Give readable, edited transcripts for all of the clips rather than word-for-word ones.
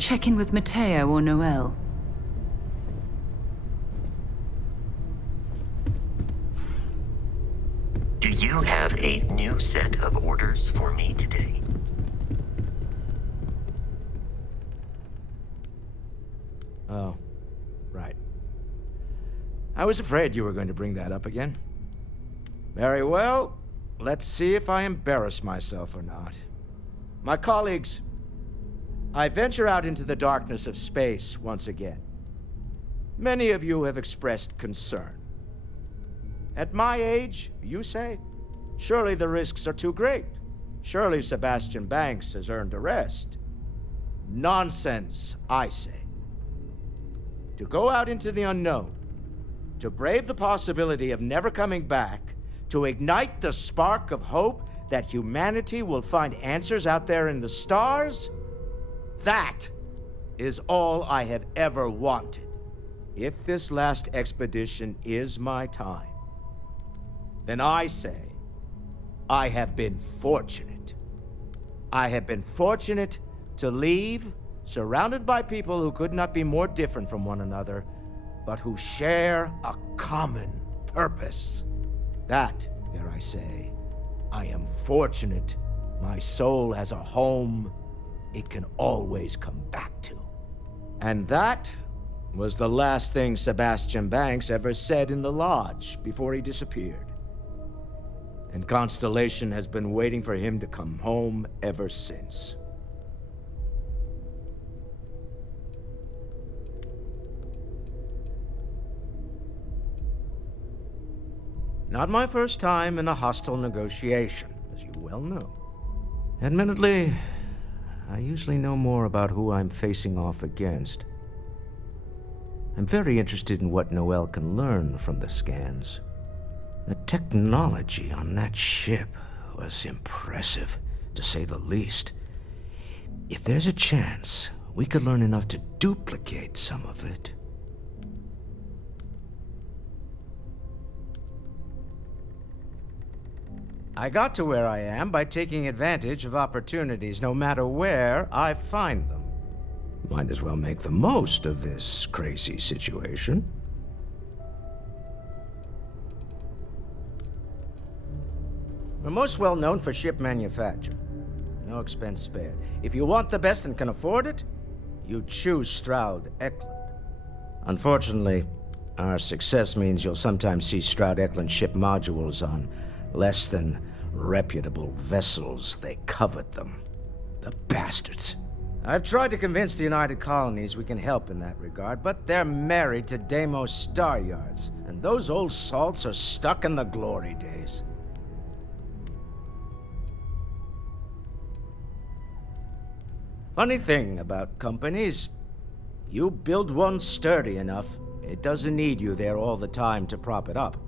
check in with Mateo or Noel? Do you have a new set of orders for me today? Oh, right. I was afraid you were going to bring that up again. Very well. Let's see if I embarrass myself or not. My colleagues, I venture out into the darkness of space once again. Many of you have expressed concern. At my age, you say, surely the risks are too great. Surely Sebastian Banks has earned a rest. Nonsense, I say. To go out into the unknown, to brave the possibility of never coming back, to ignite the spark of hope that humanity will find answers out there in the stars, that is all I have ever wanted. If this last expedition is my time, then I say, I have been fortunate. I have been fortunate to leave, surrounded by people who could not be more different from one another, but who share a common purpose. That, dare I say, I am fortunate. My soul has a home it can always come back to. And that was the last thing Sebastian Banks ever said in the lodge before he disappeared. And Constellation has been waiting for him to come home ever since. Not my first time in a hostile negotiation, as you well know. Admittedly, I usually know more about who I'm facing off against. I'm very interested in what Noel can learn from the scans. The technology on that ship was impressive, to say the least. If there's a chance, we could learn enough to duplicate some of it. I got to where I am by taking advantage of opportunities, no matter where I find them. Might as well make the most of this crazy situation. We're most well known for ship manufacture. No expense spared. If you want the best and can afford it, you choose Stroud-Eklund. Unfortunately, our success means you'll sometimes see Stroud-Eklund ship modules on less than reputable vessels. They covet them. The bastards. I've tried to convince the United Colonies we can help in that regard, but they're married to Deimos Star Yards, and those old salts are stuck in the glory days. Funny thing about companies, you build one sturdy enough, it doesn't need you there all the time to prop it up.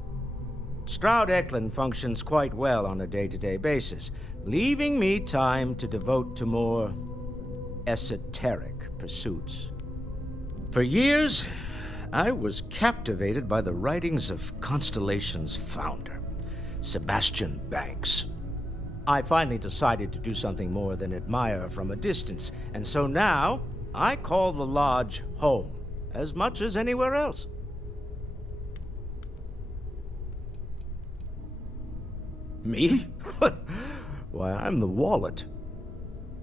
Stroud-Eklund functions quite well on a day-to-day basis, leaving me time to devote to more esoteric pursuits. For years, I was captivated by the writings of Constellation's founder, Sebastian Banks. I finally decided to do something more than admire from a distance, and so now I call the lodge home as much as anywhere else. Me? Why, I'm the wallet.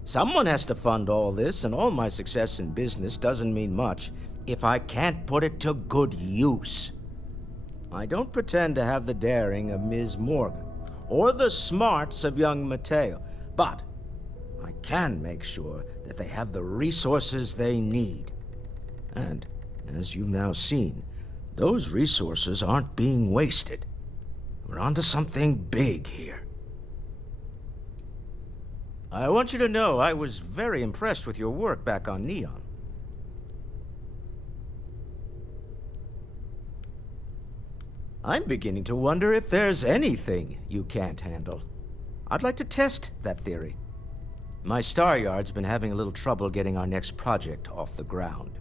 Someone has to fund all this, and all my success in business doesn't mean much if I can't put it to good use. I don't pretend to have the daring of Ms. Morgan, or the smarts of young Mateo, but I can make sure that they have the resources they need. And, as you've now seen, those resources aren't being wasted. We're onto something big here. I want you to know I was very impressed with your work back on Neon. I'm beginning to wonder if there's anything you can't handle. I'd like to test that theory. My Star Yard's been having a little trouble getting our next project off the ground.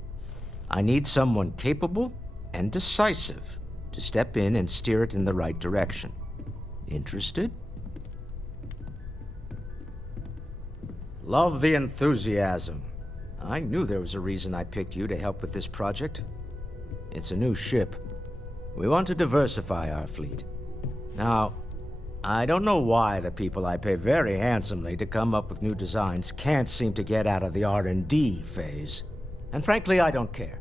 I need someone capable and decisive to step in and steer it in the right direction. Interested? Love the enthusiasm. I knew there was a reason I picked you to help with this project. It's a new ship. We want to diversify our fleet. Now, I don't know why the people I pay very handsomely to come up with new designs can't seem to get out of the R&D phase. And frankly, I don't care.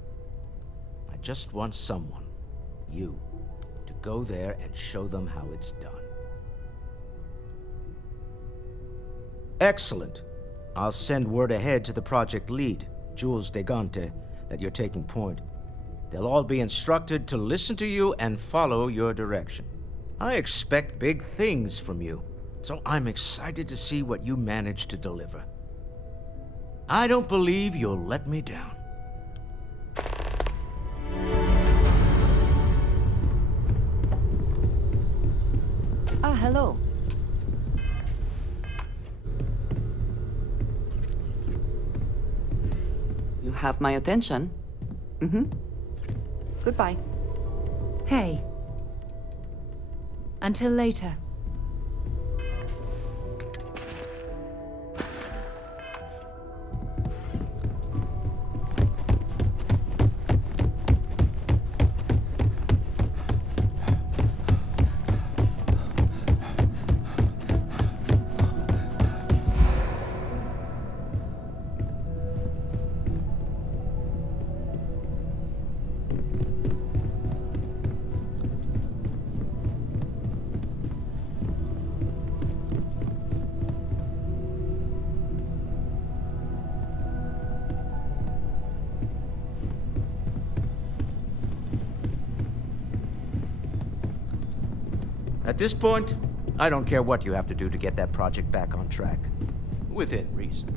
I just want someone, you, to go there and show them how it's done. Excellent. I'll send word ahead to the project lead, Jules Degante, that you're taking point. They'll all be instructed to listen to you and follow your direction. I expect big things from you, so I'm excited to see what you manage to deliver. I don't believe you'll let me down. Ah, hello. You have my attention. Goodbye. Hey. Until later. At this point, I don't care what you have to do to get that project back on track. Within reason.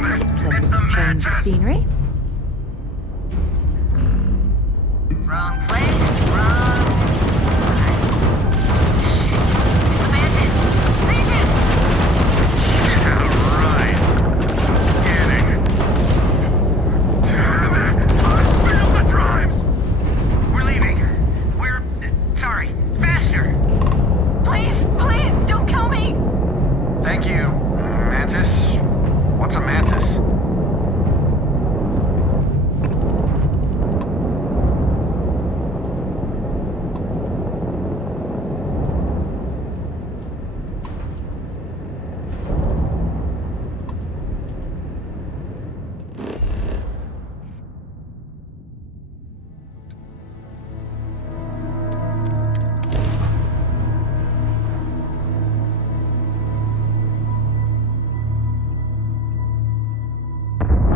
It's a pleasant change of scenery. Wrong place, wrong. Abandoned! Abandoned! Yeah, right. Scanning. Damn it! Fail the drives! We're leaving. We're... sorry. Faster! Please, please, don't kill me! Thank you, Mantis. What's a mantis?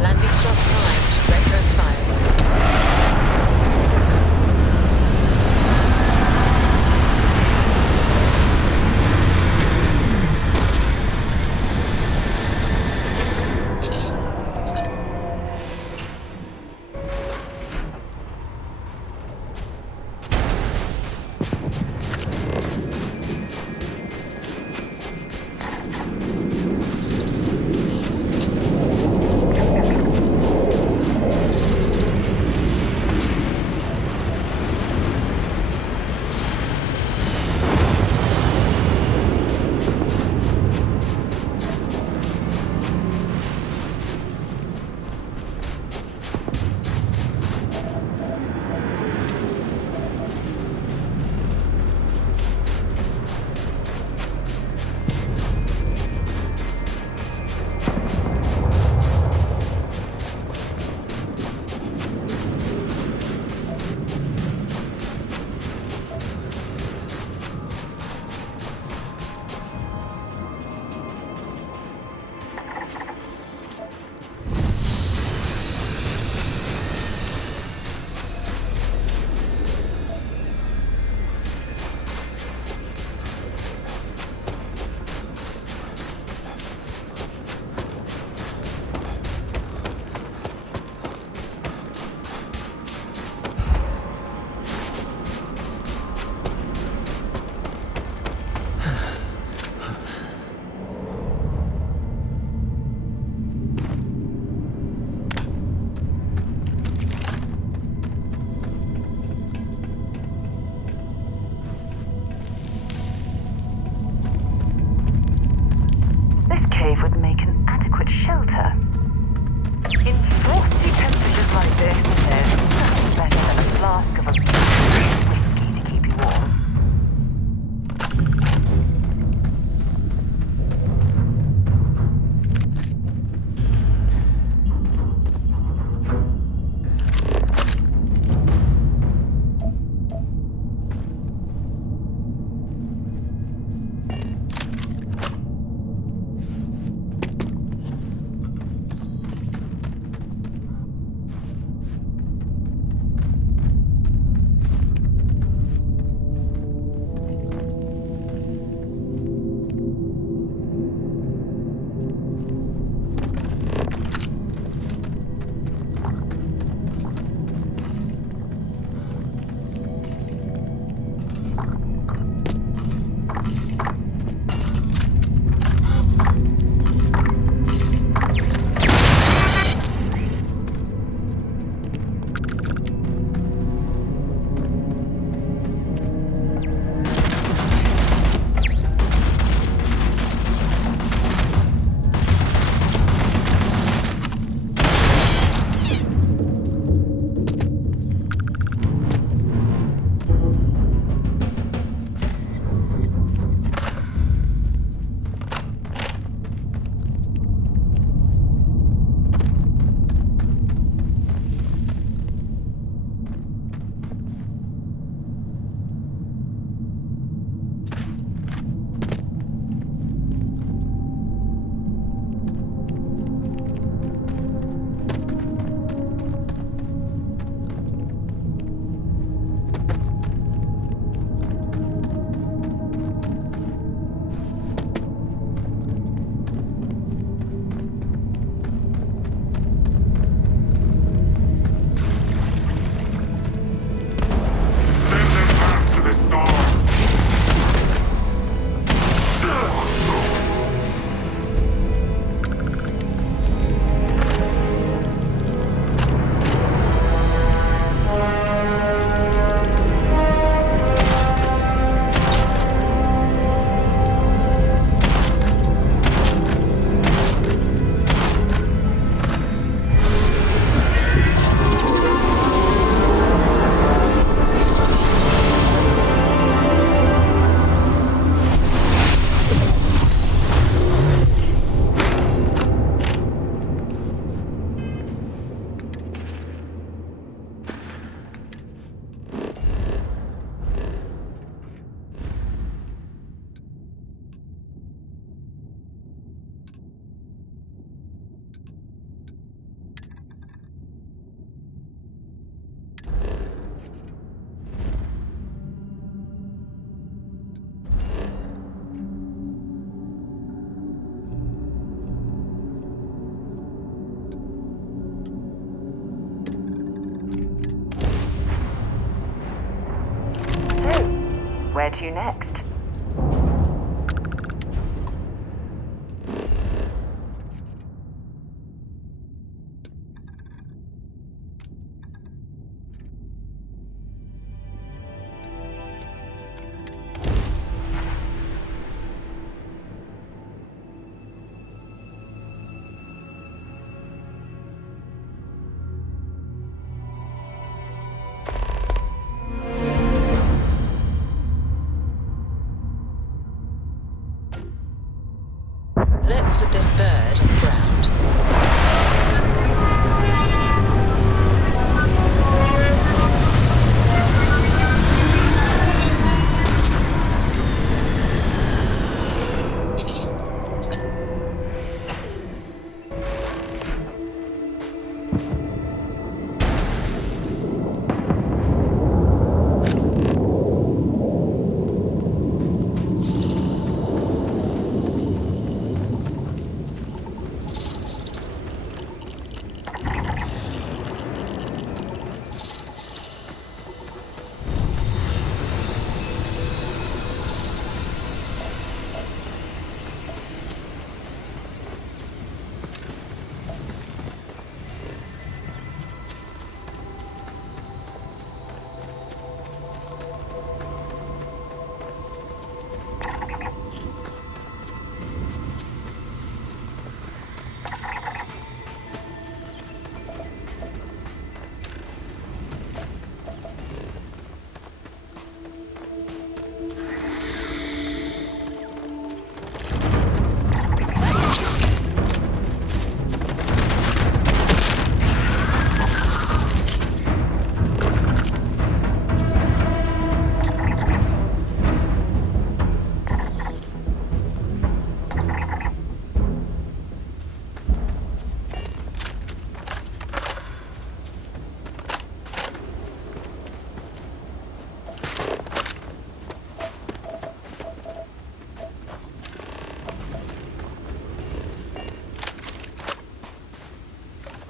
Landing strap primed. Vectors firing. In frosty temperatures like this, there's nothing better than a flask of a whiskey to keep you warm. Where to next?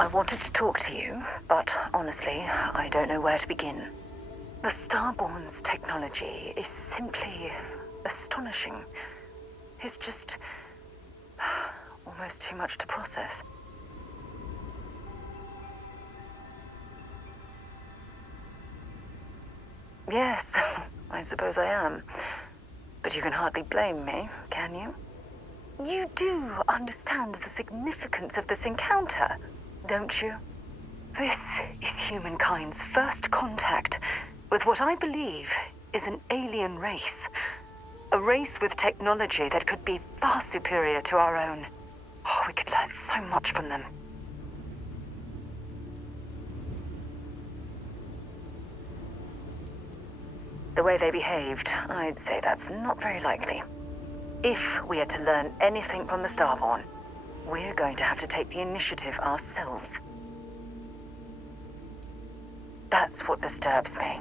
I wanted to talk to you, but honestly, I don't know where to begin. The Starborn's technology is simply astonishing. It's just almost too much to process. Yes, I suppose I am. But you can hardly blame me, can you? You do understand the significance of this encounter, don't you? This is humankind's first contact with what I believe is an alien race. A race with technology that could be far superior to our own. Oh, we could learn so much from them. The way they behaved, I'd say that's not very likely. If we are to learn anything from the Starborn, we're going to have to take the initiative ourselves. That's what disturbs me.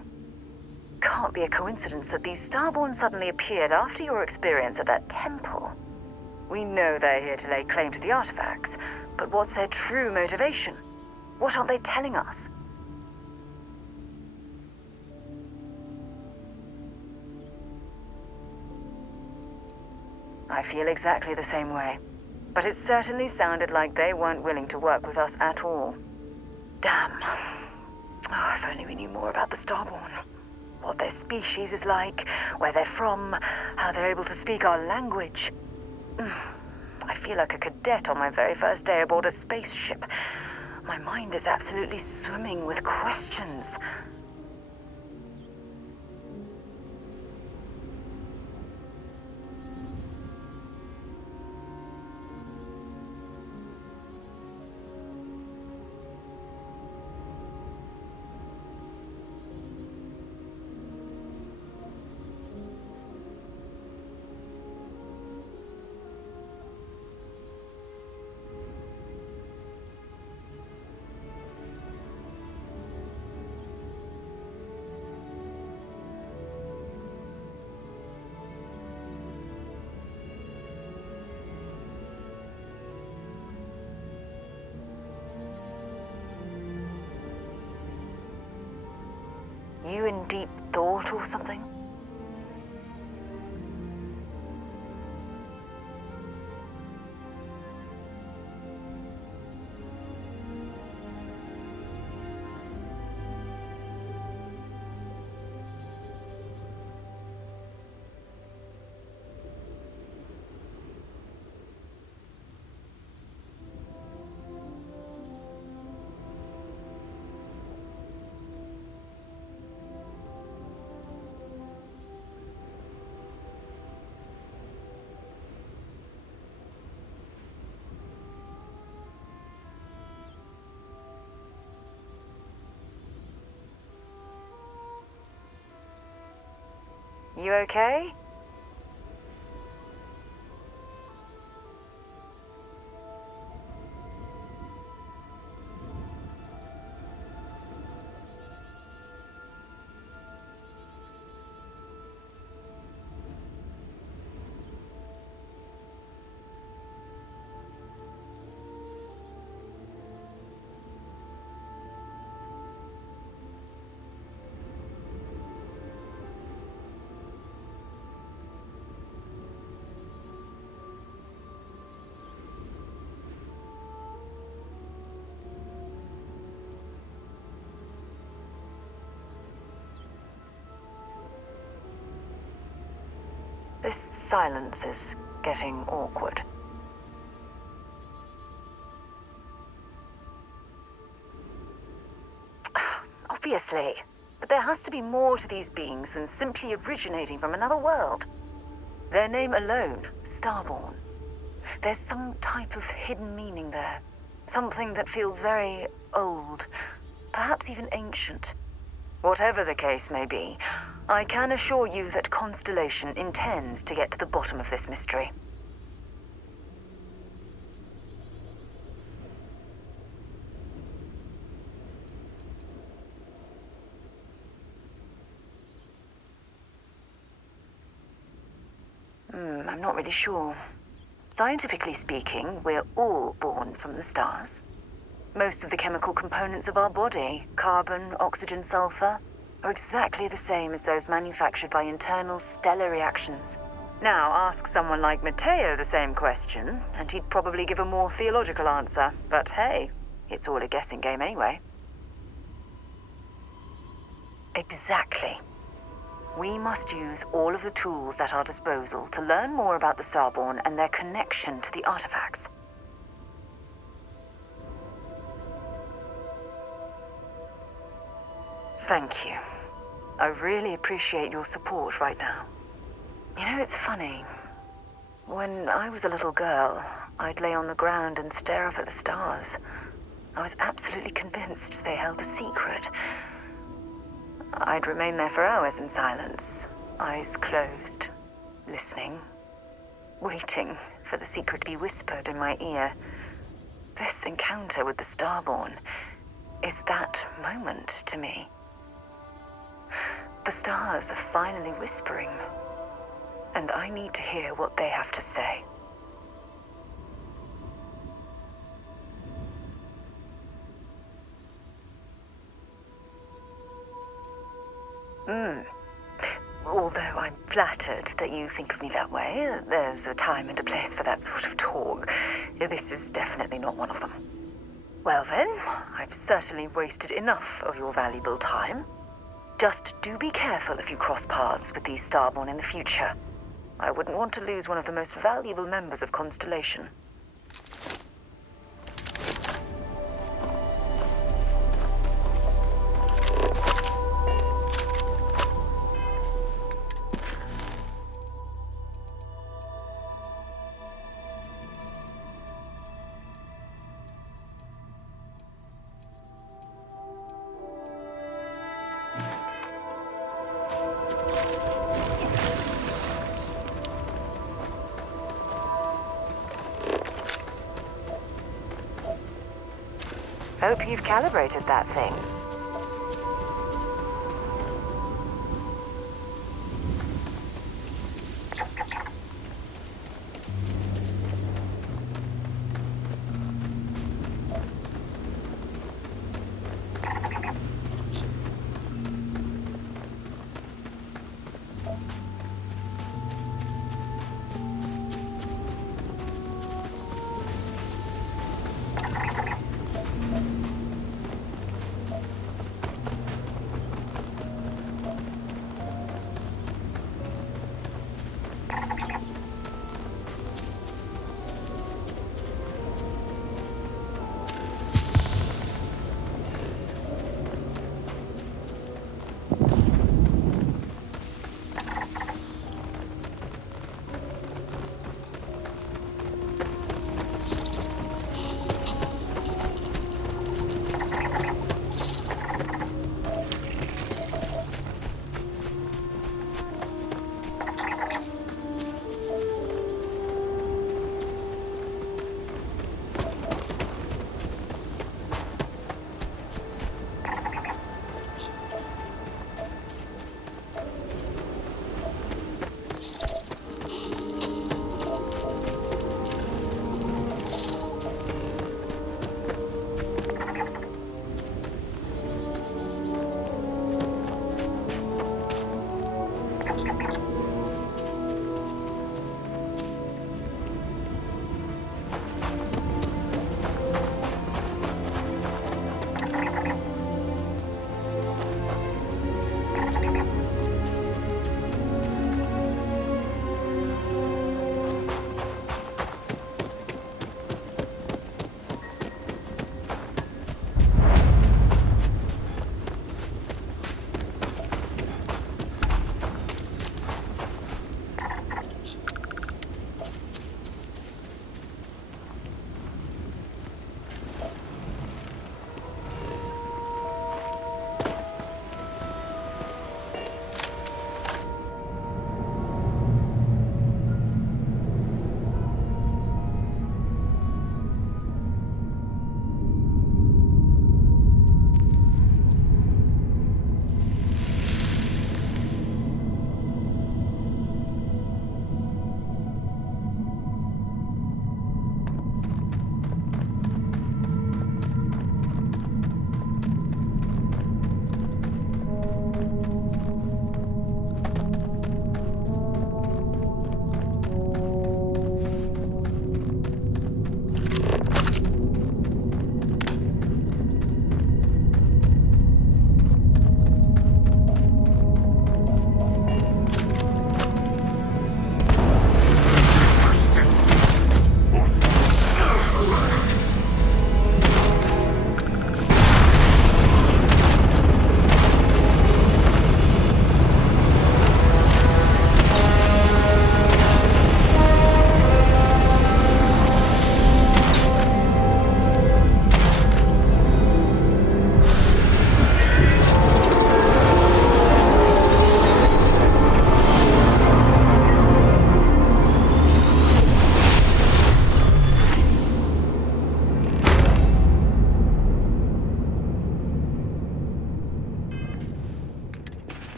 Can't be a coincidence that these Starborn suddenly appeared after your experience at that temple. We know they're here to lay claim to the artifacts, but what's their true motivation? What aren't they telling us? I feel exactly the same way, but it certainly sounded like they weren't willing to work with us at all. Damn. Oh, if only we knew more about the Starborn. What their species is like, where they're from, how they're able to speak our language. I feel like a cadet on my very first day aboard a spaceship. My mind is absolutely swimming with questions. You in deep thought or something? You okay? This silence is getting awkward. Obviously, but there has to be more to these beings than simply originating from another world. Their name alone, Starborn. There's some type of hidden meaning there. Something that feels very old, perhaps even ancient. Whatever the case may be, I can assure you that Constellation intends to get to the bottom of this mystery. I'm not really sure. Scientifically speaking, we're all born from the stars. Most of the chemical components of our body, carbon, oxygen, sulfur, are exactly the same as those manufactured by internal stellar reactions. Now, ask someone like Matteo the same question, and he'd probably give a more theological answer. But hey, it's all a guessing game anyway. Exactly. We must use all of the tools at our disposal to learn more about the Starborn and their connection to the artifacts. Thank you. I really appreciate your support right now. You know, it's funny. When I was a little girl, I'd lay on the ground and stare up at the stars. I was absolutely convinced they held a secret. I'd remain there for hours in silence, eyes closed, listening, waiting for the secret to be whispered in my ear. This encounter with the Starborn is that moment to me. The stars are finally whispering, and I need to hear what they have to say. Although I'm flattered that you think of me that way, there's a time and a place for that sort of talk. This is definitely not one of them. Well then, I've certainly wasted enough of your valuable time. Just do be careful if you cross paths with these Starborn in the future. I wouldn't want to lose one of the most valuable members of Constellation. Hope you've calibrated that thing.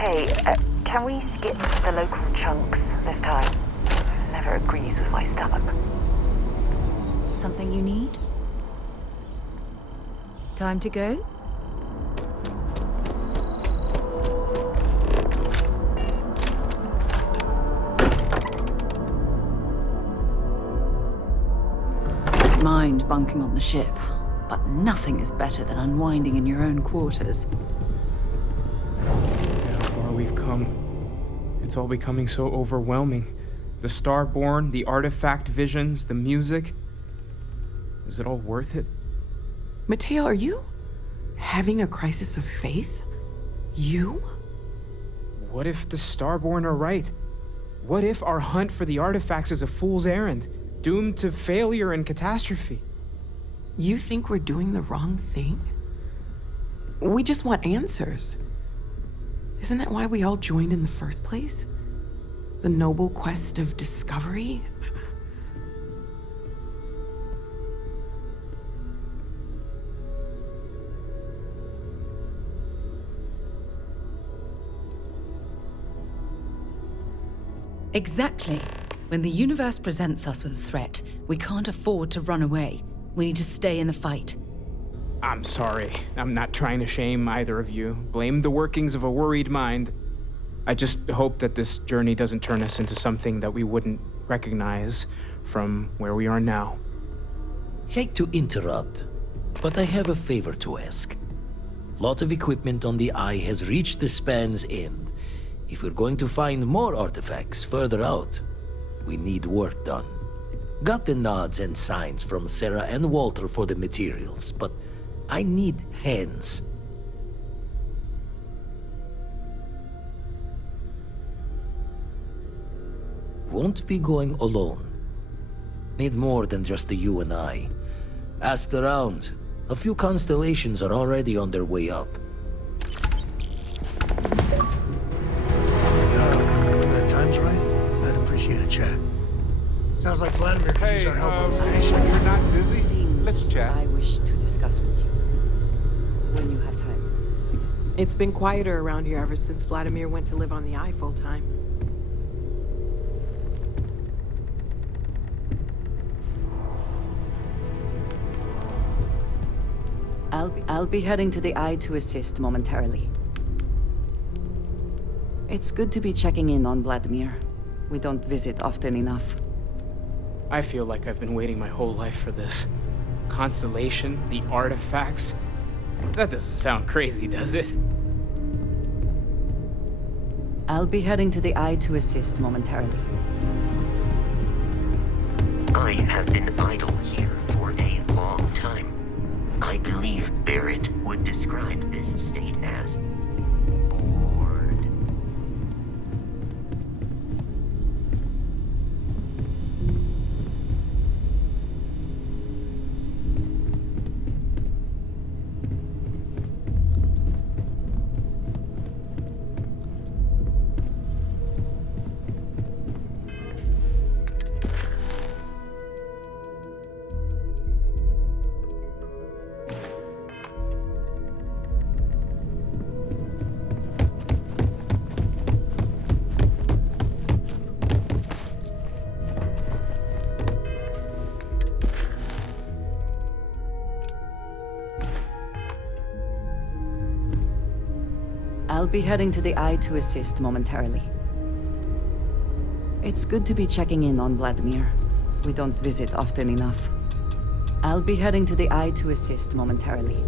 Hey, can we skip the local chunks this time? Never agrees with my stomach. Something you need? Time to go? Don't mind bunking on the ship, but nothing is better than unwinding in your own quarters. How far we've come. It's all becoming so overwhelming. The Starborn, the artifact visions, the music. Is it all worth it? Mateo, are you having a crisis of faith? You? What if the Starborn are right? What if our hunt for the artifacts is a fool's errand, doomed to failure and catastrophe? You think we're doing the wrong thing? We just want answers. Isn't that why we all joined in the first place? The noble quest of discovery? Exactly. When the universe presents us with a threat, we can't afford to run away. We need to stay in the fight. I'm sorry. I'm not trying to shame either of you. Blame the workings of a worried mind. I just hope that this journey doesn't turn us into something that we wouldn't recognize from where we are now. Hate to interrupt, but I have a favor to ask. Lot of equipment on the Eye has reached the span's end. If we're going to find more artifacts further out, we need work done. Got the nods and signs from Sarah and Walter for the materials, but I need hands. Won't be going alone. Need more than just the you and I. Asked around. A few constellations are already on their way up. When that time's right, I'd appreciate a chat. Sounds like Vladimir could use our help on the station. You're not busy? Let's chat. I wish to discuss with you. When you have time. It's been quieter around here ever since Vladimir went to live on the Eye full time. I'll be heading to the Eye to assist momentarily. It's good to be checking in on Vladimir. We don't visit often enough. I feel like I've been waiting my whole life for this. Constellation, the artifacts. That doesn't sound crazy, does it? I'll be heading to the Eye to assist momentarily. I have been idle here for a long time. I believe Barrett would describe this state as bored. I'll be heading to the Eye to assist momentarily. It's good to be checking in on Vladimir. We don't visit often enough. I'll be heading to the Eye to assist momentarily.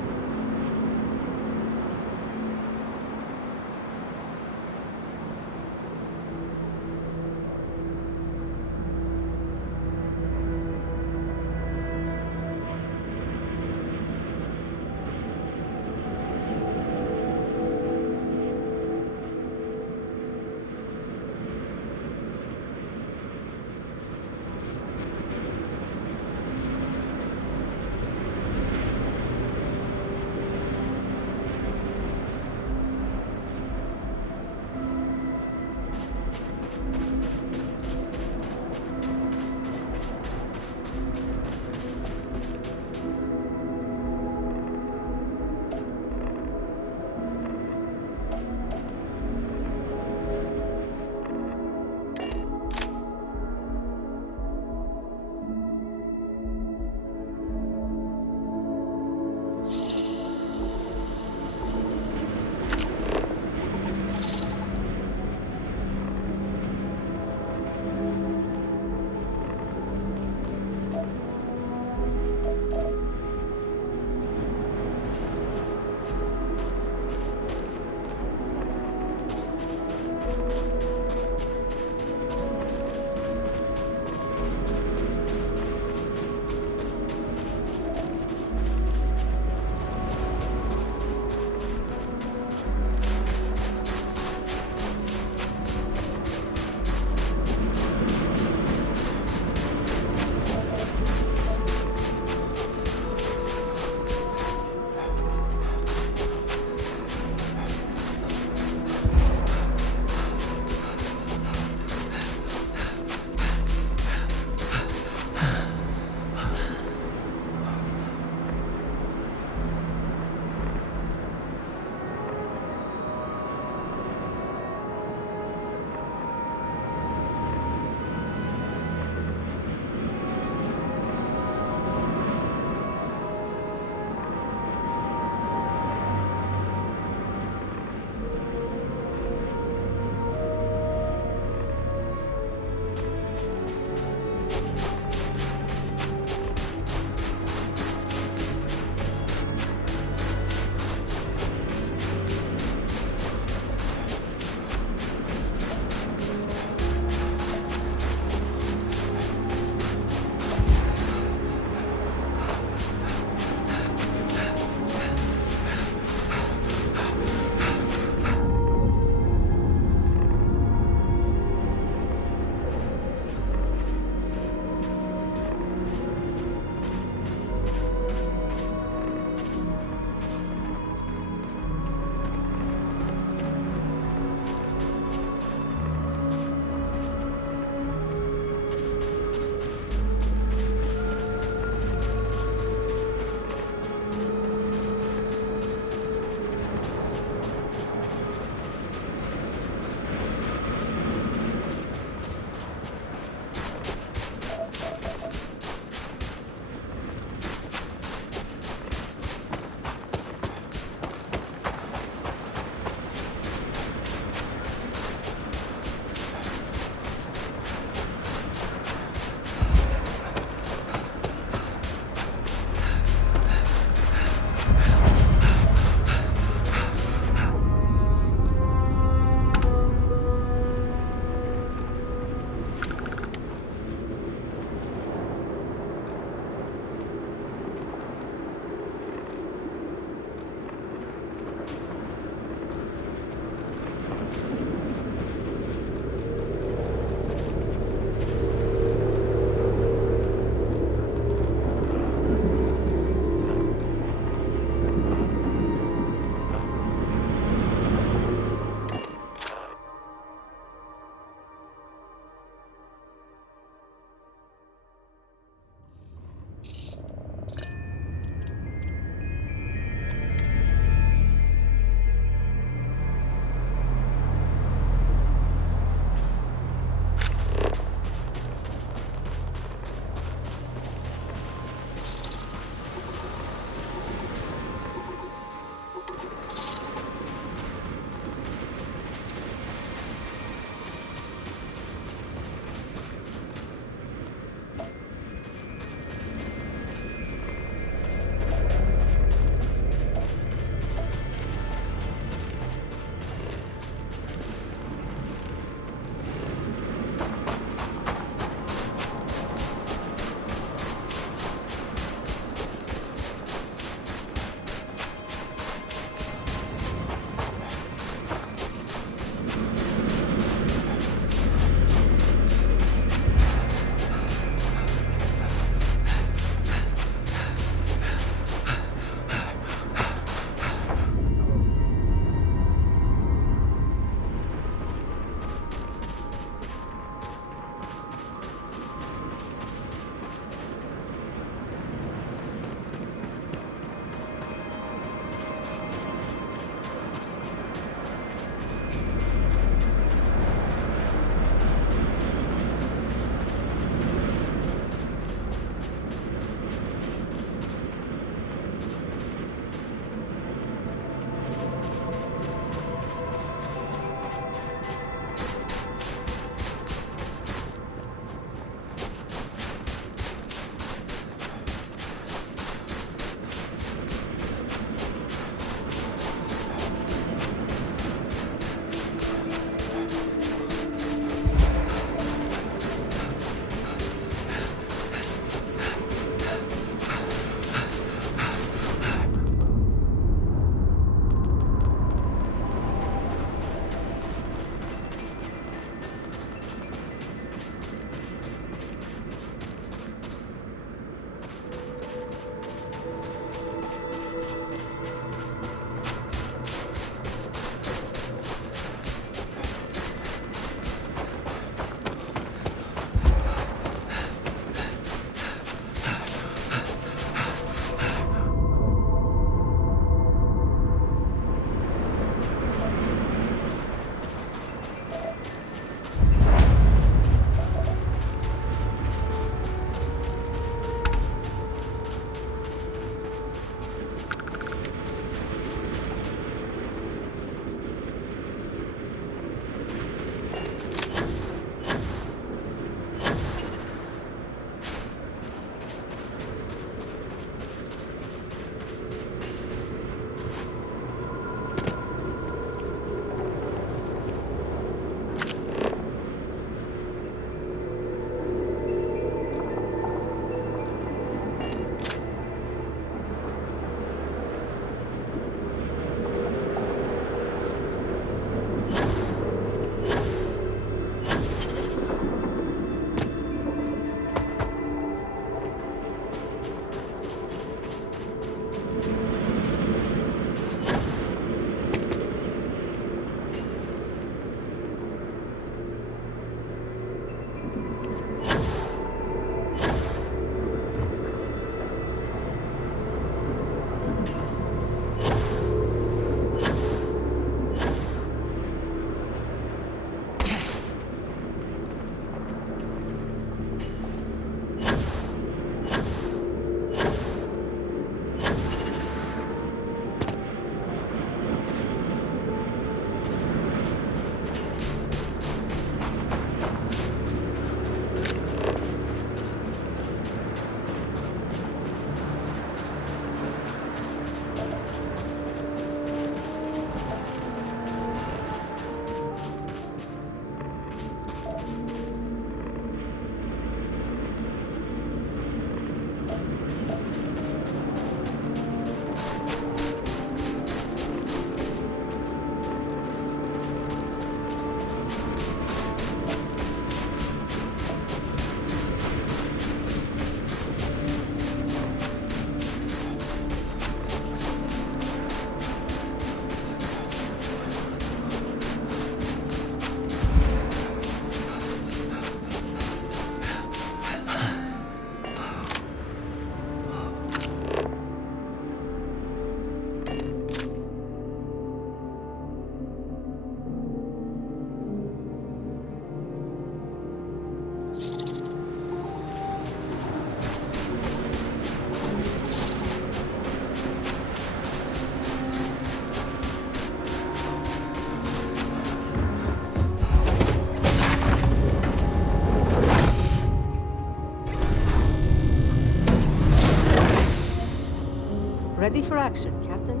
Ready for action, Captain.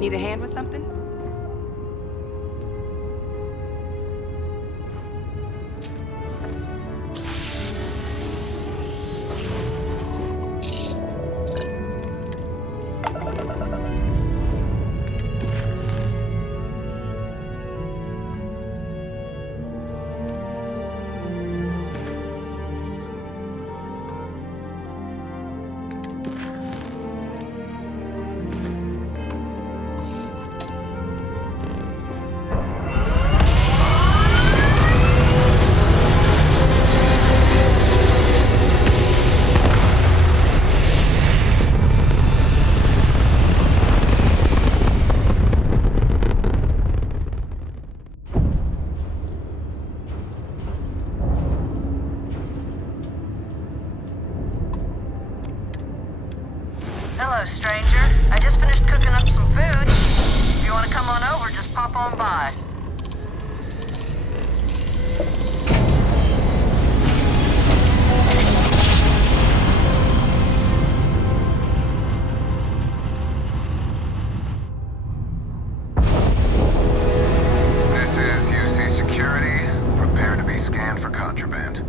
Need a hand with something? Hello, stranger. I just finished cooking up some food. If you want to come on over, just pop on by. This is UC Security. Prepare to be scanned for contraband.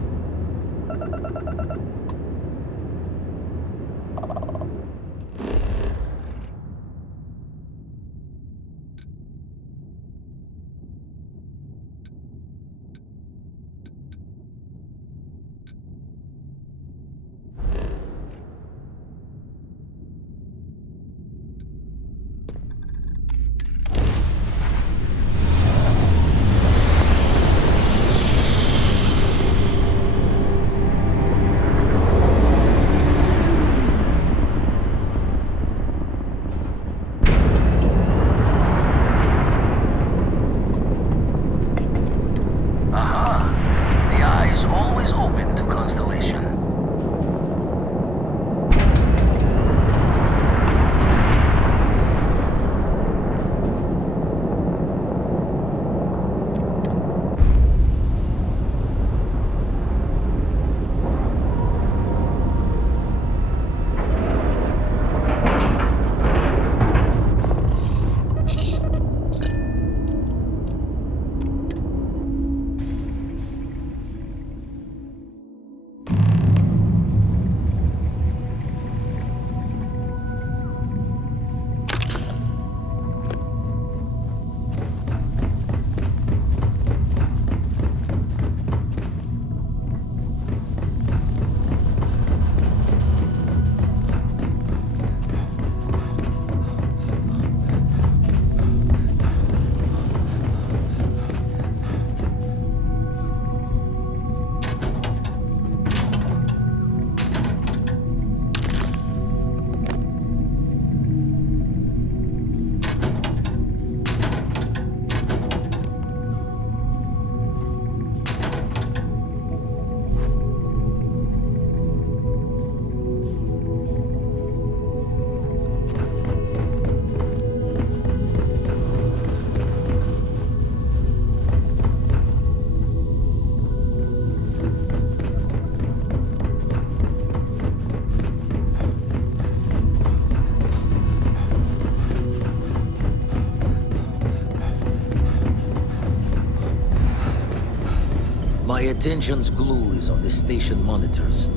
My attention's glue is on the station monitors.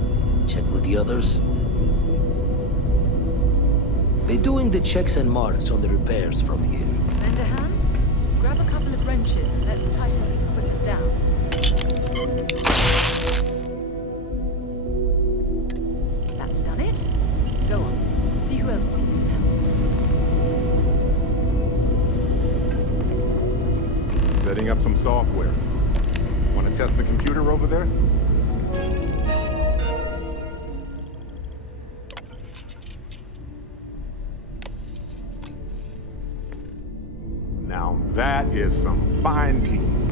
Check with the others. Be doing the checks and marks on the repairs from here. Lend a hand? Grab a couple of wrenches and let's tighten this equipment down. That's done it. Go on. See who else needs some help. Setting up some software. Want to test the computer over there? Now that is some fine teamwork.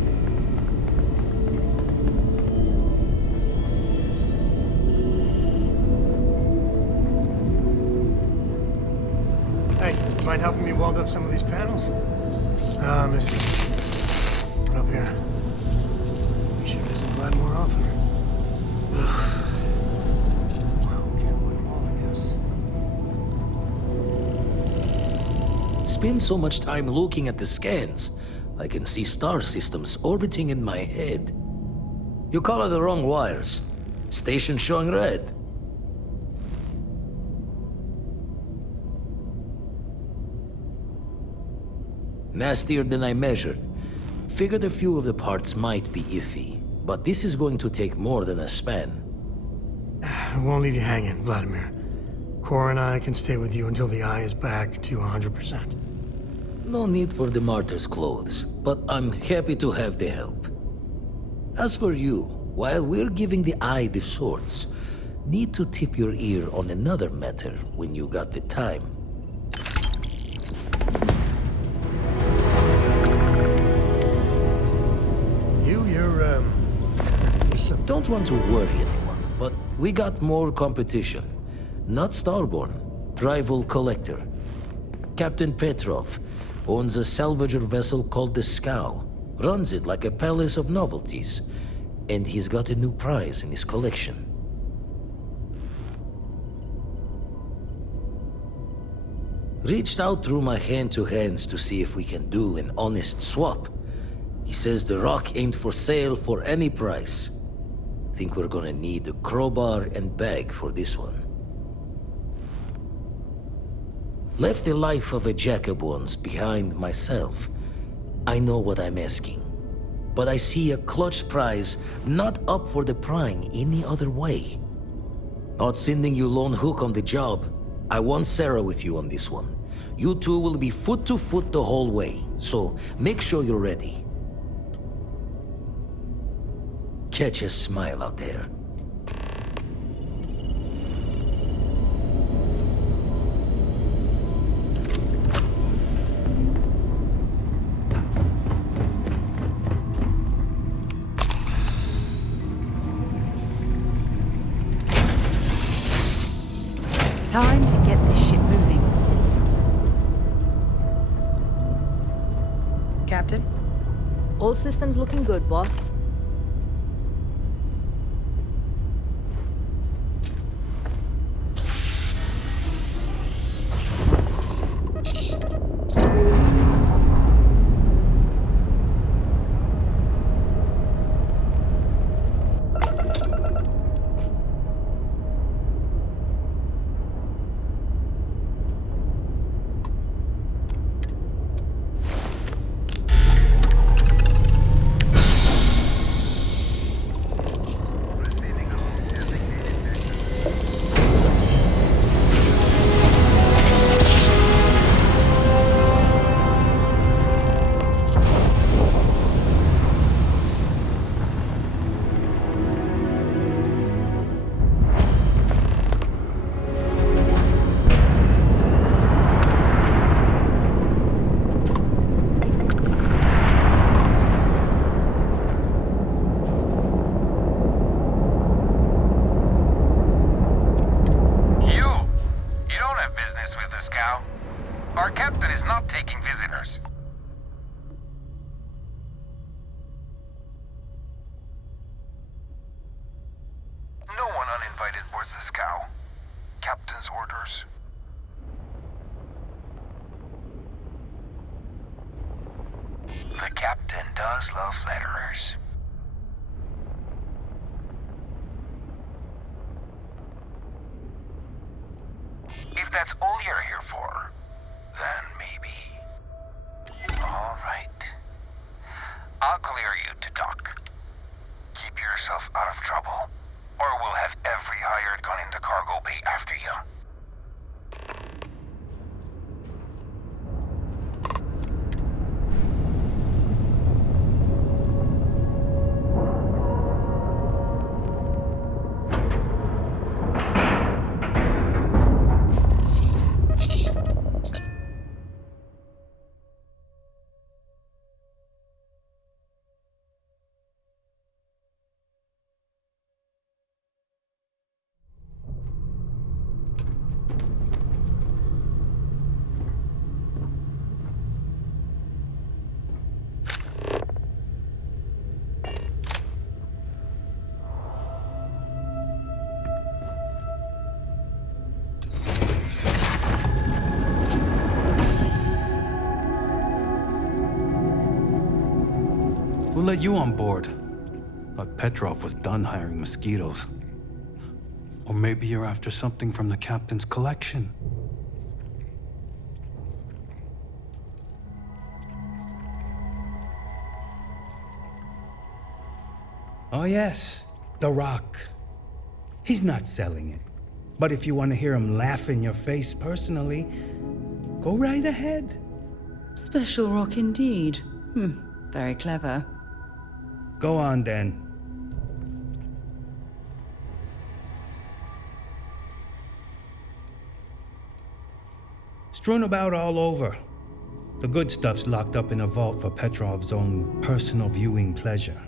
Hey, mind helping me weld up some of these panels? Let me see. What up here? We should visit Vlad more often. Well, can't win them all, I guess. spend so much time looking at the scans, I can see star systems orbiting in my head. You color the wrong wires. Station showing red. Nastier than I measured. Figured a few of the parts might be iffy, but this is going to take more than a span. I won't leave you hanging, Vladimir. Cora and I can stay with you until the eye is back to 100%. No need for the martyr's clothes, but I'm happy to have the help. As for you, while we're giving the eye the swords, need to tip your ear on another matter when you got the time. Don't want to worry anyone, but we got more competition. Not Starborn, rival collector. Captain Petrov owns a salvager vessel called the Scow. Runs it like a palace of novelties. And he's got a new prize in his collection. Reached out through my hand-to-hands to see if we can do an honest swap. He says the rock ain't for sale for any price. Think we're gonna need a crowbar and bag for this one. Left the life of a jacob once behind myself. I know what I'm asking. But I see a clutch prize not up for the prying any other way. Not sending you lone hook on the job. I want Sarah with you on this one. You two will be foot to foot the whole way, so make sure you're ready. Catch a smile out there. Time to get this ship moving. Captain? All systems looking good, boss. Our captain is not taking visitors. No one uninvited boards the scow. Captain's orders. The captain does love letterers. If that's all you're here for, then maybe. All right. I'll clear you to dock. Keep yourself out of trouble, or we'll have every hired gun in the cargo bay after you. We'll let you on board. But Petrov was done hiring mosquitoes. Or maybe you're after something from the captain's collection. Oh yes, The Rock. He's not selling it. But if you want to hear him laugh in your face personally, go right ahead. Special rock indeed. Very clever. Go on then. Strewn about all over. The good stuff's locked up in a vault for Petrov's own personal viewing pleasure.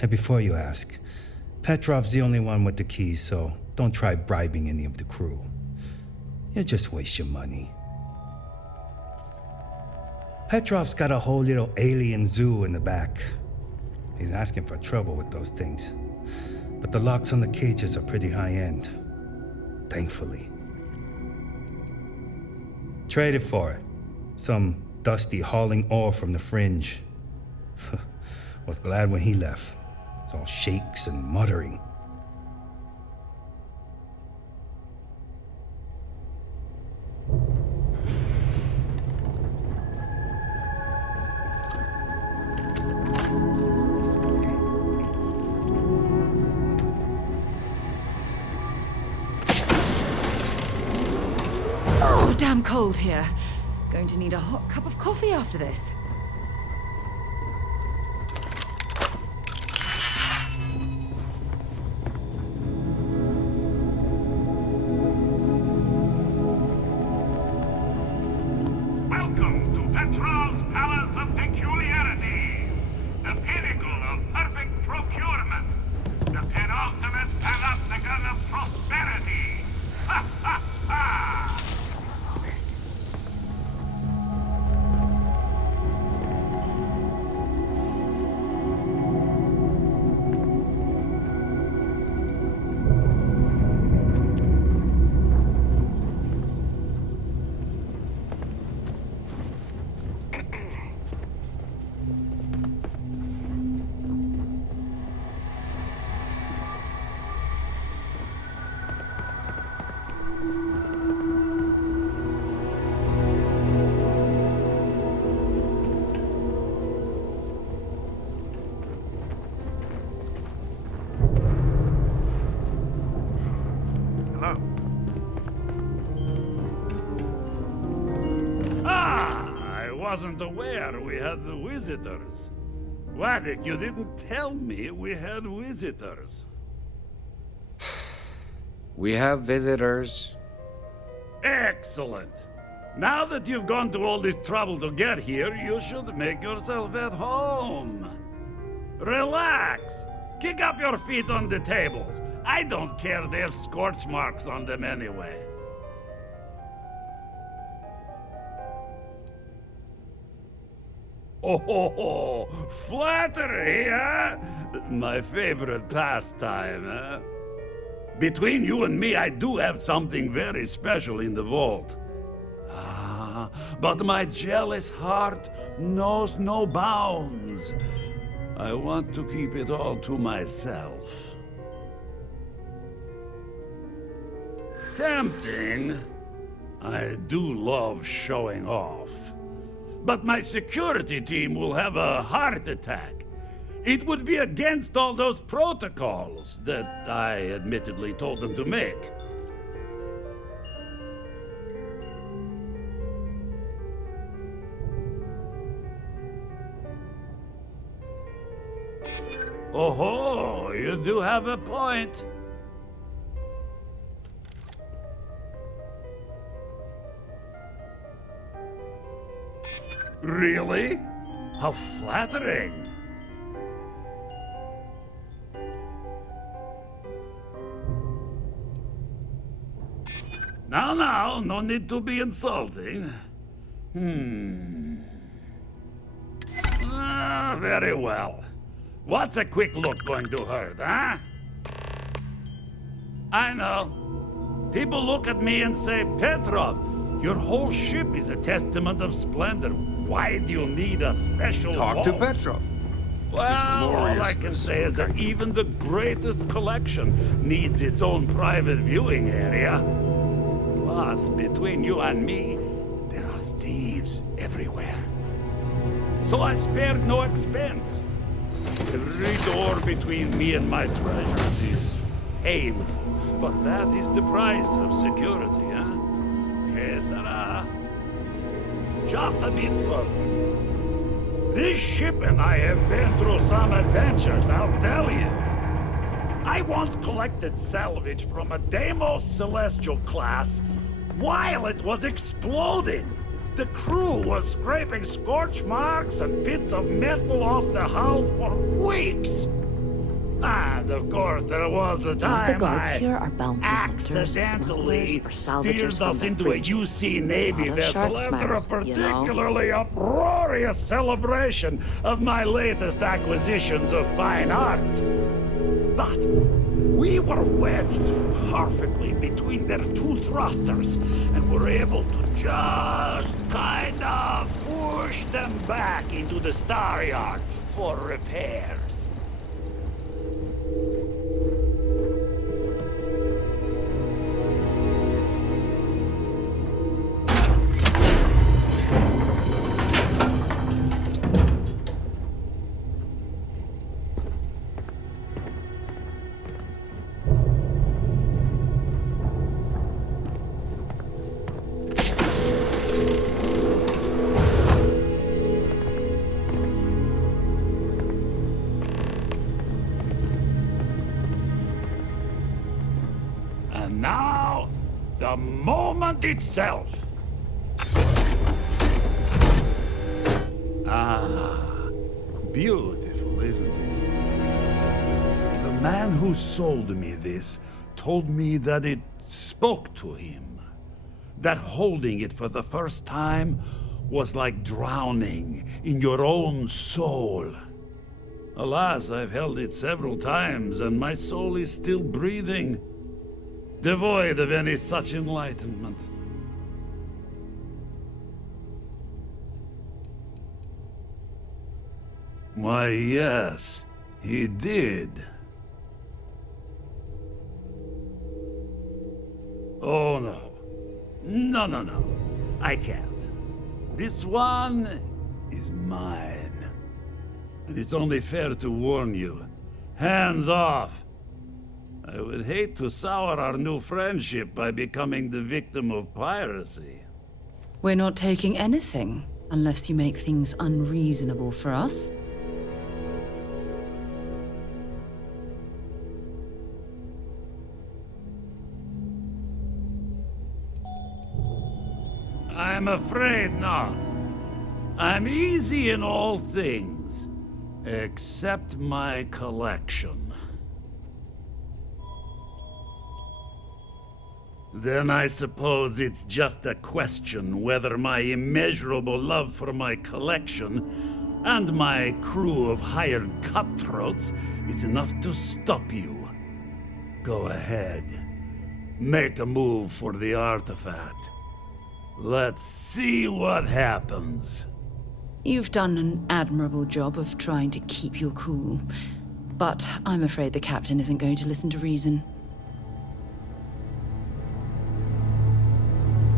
And before you ask, Petrov's the only one with the keys, so don't try bribing any of the crew. You'll just waste your money. Petrov's got a whole little alien zoo in the back. He's asking for trouble with those things. But the locks on the cages are pretty high-end. Thankfully. Traded for it. Some dusty hauling ore from the fringe. Was glad when he left. It's all shakes and muttering. Oh, damn cold here. Going to need a hot cup of coffee after this. Welcome to Petrov's Palace of Peculiarities, the pinnacle of perfect procurement, the penultimate panopticon of prosperity. Ha ha ha! Wasn't aware we had the visitors. Waddick, you didn't tell me we had visitors. We have visitors. Excellent. Now that you've gone to all this trouble to get here, you should make yourself at home. Relax. Kick up your feet on the tables. I don't care they have scorch marks on them anyway. Oh, flattery, huh? My favorite pastime, huh? Between you and me, I do have something very special in the vault. But my jealous heart knows no bounds. I want to keep it all to myself. Tempting. I do love showing off. But my security team will have a heart attack. It would be against all those protocols that I admittedly told them to make. Oh, you do have a point. Really? How flattering. Now, no need to be insulting. Very well. What's a quick look going to hurt, huh? I know. People look at me and say, Petrov, your whole ship is a testament of splendor. Why do you need a special Talk vault? to Petrov. Well, all I can say is that even the greatest collection needs its own private viewing area. Plus, between you and me, there are thieves everywhere. So I spared no expense. Every door between me and my treasures is painful, but that is the price of security, huh? Que sera? Just a bit further. This ship and I have been through some adventures, I'll tell you. I once collected salvage from a Deimos Celestial class while it was exploding. The crew was scraping scorch marks and bits of metal off the hull for weeks. And of course, there was the time the guards I here are bounty hunters, accidentally smugglers, or salvagers steered us from the into a fleet. UC Navy Lot of vessel shark after a smells, you know. particularly uproarious celebration of my latest acquisitions of fine art. But we were wedged perfectly between their two thrusters and were able to just kind of push them back into the Star Yard for repairs. And now, the moment itself. Ah, beautiful, isn't it? The man who sold me this told me that it spoke to him. That holding it for the first time was like drowning in your own soul. Alas, I've held it several times, and my soul is still breathing, devoid of any such enlightenment. Why, yes, he did. Oh, no. No. I can't. This one is mine. And it's only fair to warn you. Hands off! I would hate to sour our new friendship by becoming the victim of piracy. We're not taking anything, unless you make things unreasonable for us. I'm afraid not. I'm easy in all things, except my collection. Then I suppose it's just a question whether my immeasurable love for my collection and my crew of hired cutthroats is enough to stop you. Go ahead. Make a move for the artifact. Let's see what happens. You've done an admirable job of trying to keep your cool, but I'm afraid the captain isn't going to listen to reason.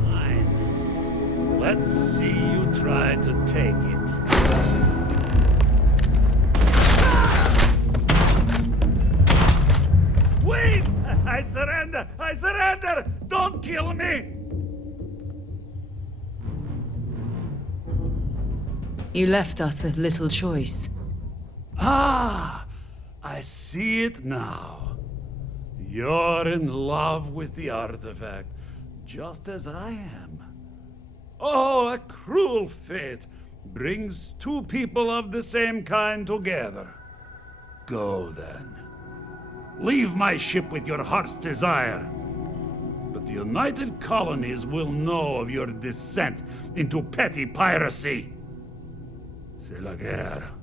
Fine. Let's see you try to take it. Wait! I surrender! I surrender! Don't kill me! You left us with little choice. Ah! I see it now. You're in love with the artifact, just as I am. Oh, a cruel fate brings two people of the same kind together. Go then. Leave my ship with your heart's desire. But the United Colonies will know of your descent into petty piracy. C'est la guerre.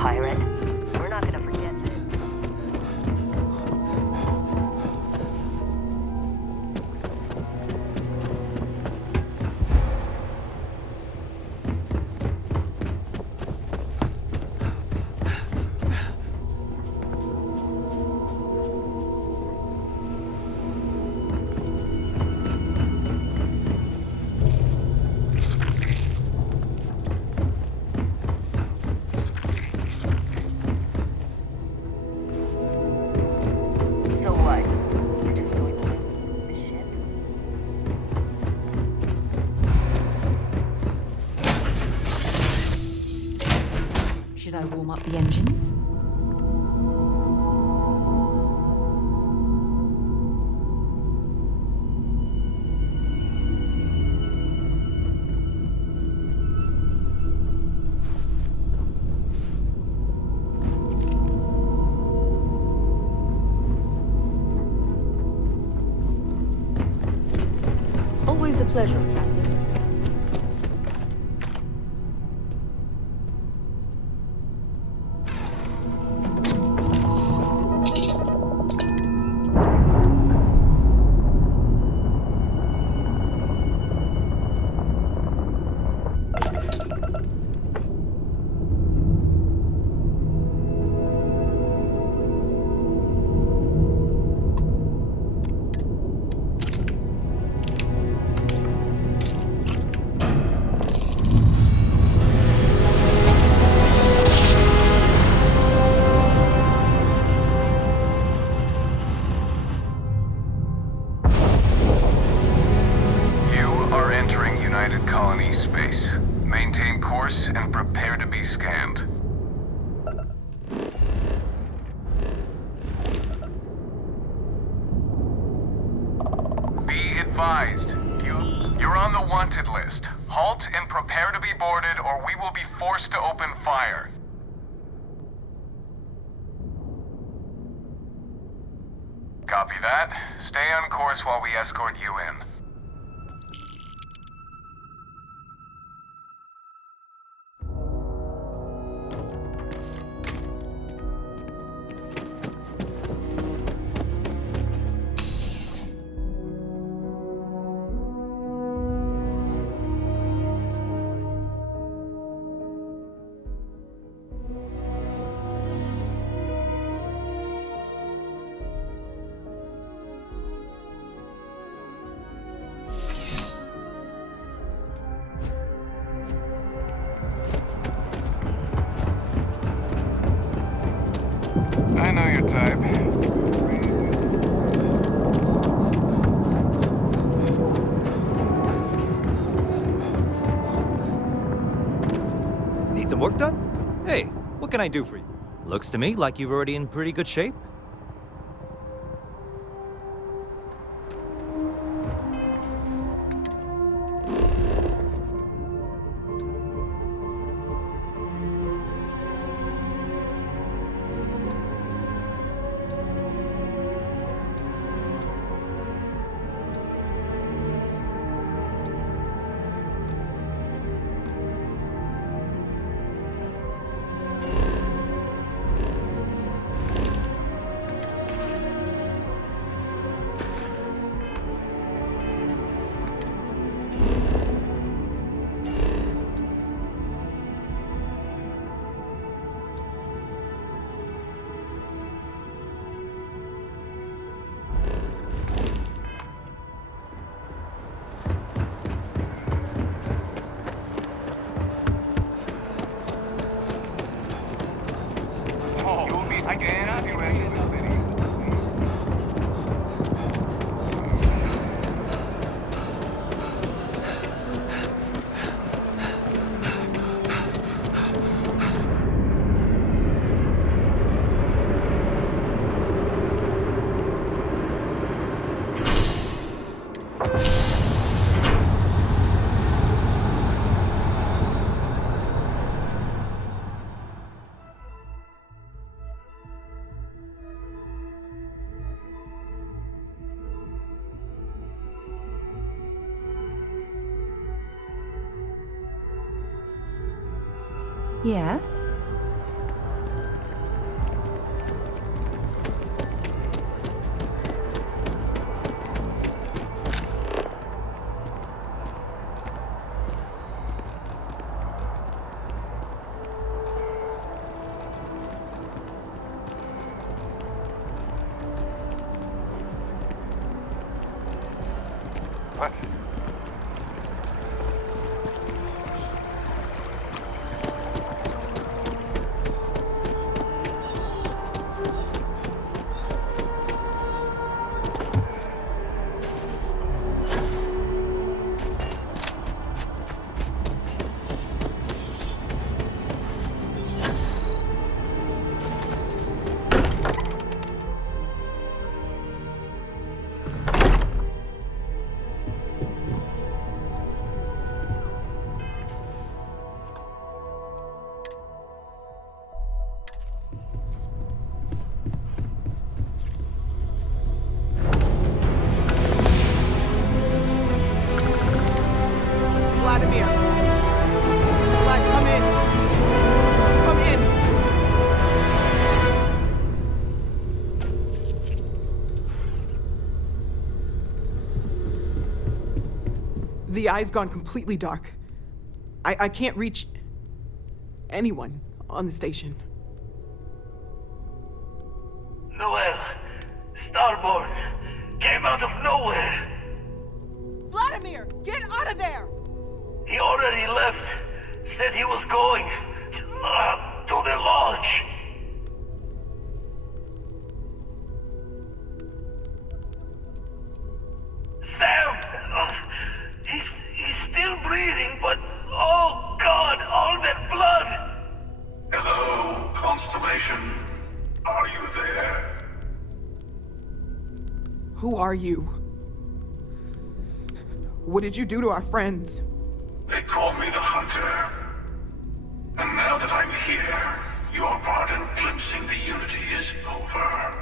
pirate. We're not gonna forget this. So what? You're just going with the ship? Should I warm up the engines? Always a pleasure, Captain. You are entering United Colony space. Maintain course and prepare to be scanned. Be advised, you're on the wanted list. Halt and prepare to be boarded, or we will be forced to open fire. Copy that. Stay on course while we escort you in. I know your type. Need some work done? Hey, what can I do for you? Looks to me like you're already in pretty good shape. Yeah? What? Vladimir! Vlad, come in! Come in! The eye's gone completely dark. I can't reach anyone on the station. Noel, Starborn, came out of nowhere. Vladimir, get out of there! He already left. Said he was going to the lodge. Sam! He's still breathing, but oh God, all that blood! Hello, Constellation. Are you there? Who are you? What did you do to our friends? They call me the Hunter. And now that I'm here, your part in glimpsing the Unity is over.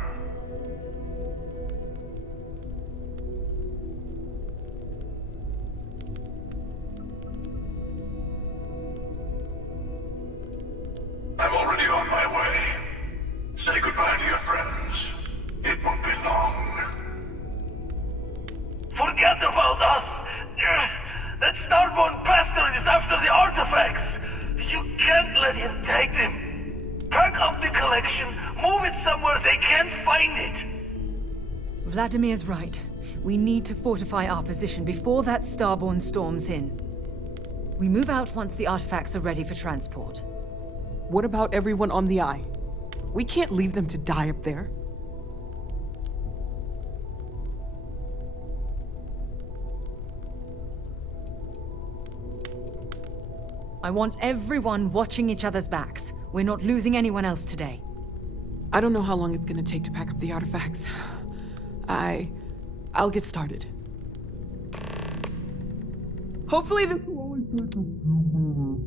I'm already on my way. Say goodbye to your friends. It won't be long. Forget about us! That Starborn bastard is after the artifacts! You can't let him take them! Pack up the collection, move it somewhere they can't find it! Vladimir's right. We need to fortify our position before that Starborn storms in. We move out once the artifacts are ready for transport. What about everyone on the Eye? We can't leave them to die up there. I want everyone watching each other's backs. We're not losing anyone else today. I don't know how long it's gonna take to pack up the artifacts. I'll get started. Hopefully this will only take a few minutes.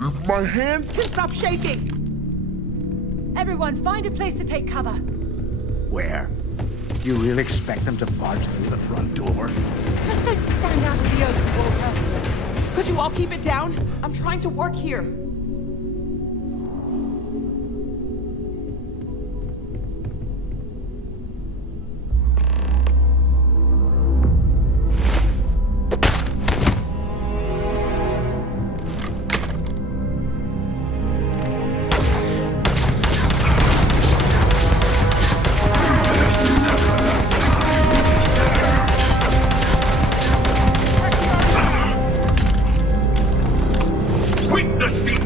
If my hands can stop shaking! Everyone, find a place to take cover. Where? You really expect them to barge through the front door? Just don't stand out in the open, Walter. Could you all keep it down? I'm trying to work here. Witness the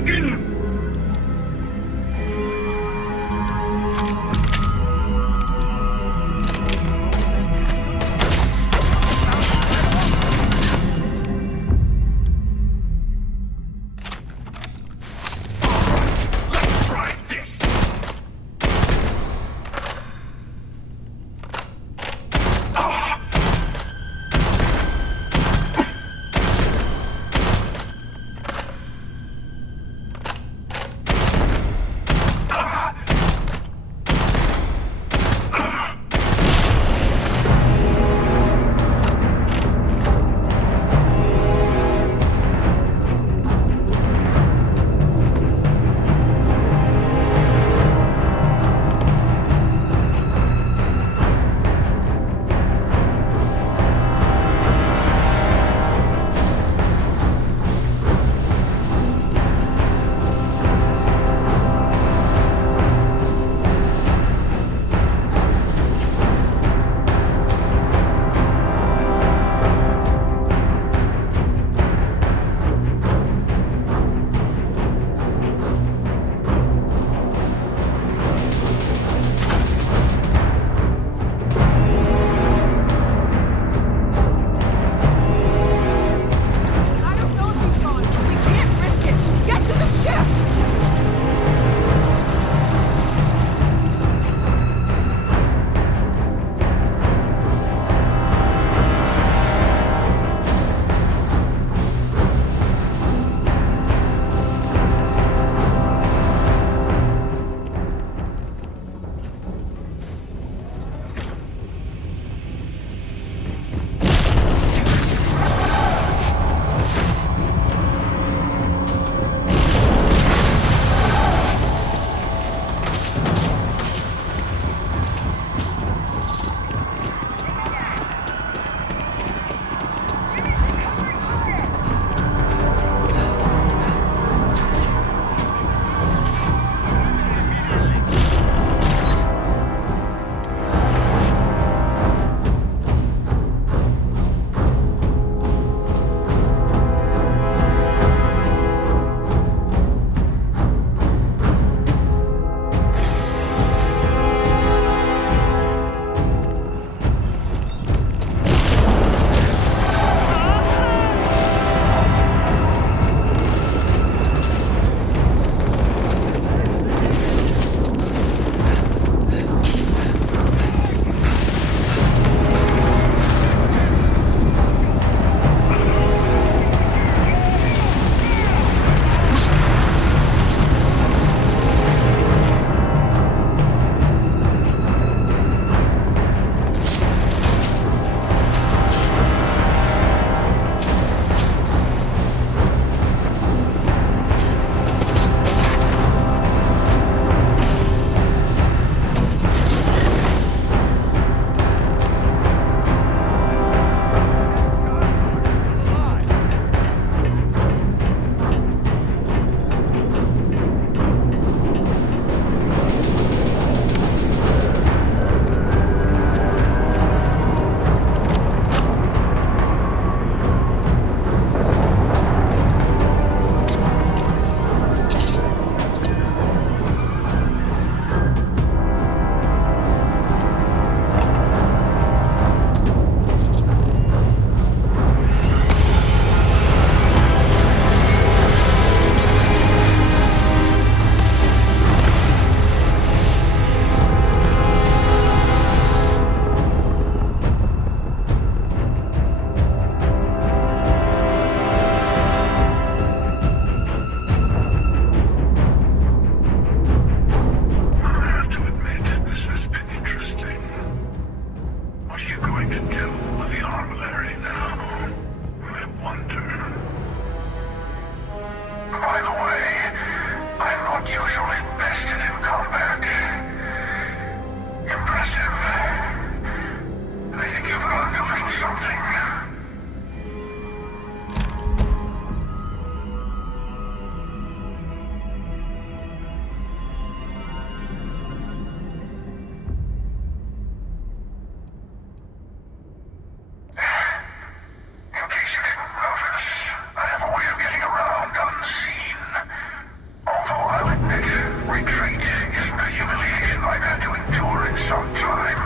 Retreat isn't a humiliation I've had to endure in some time.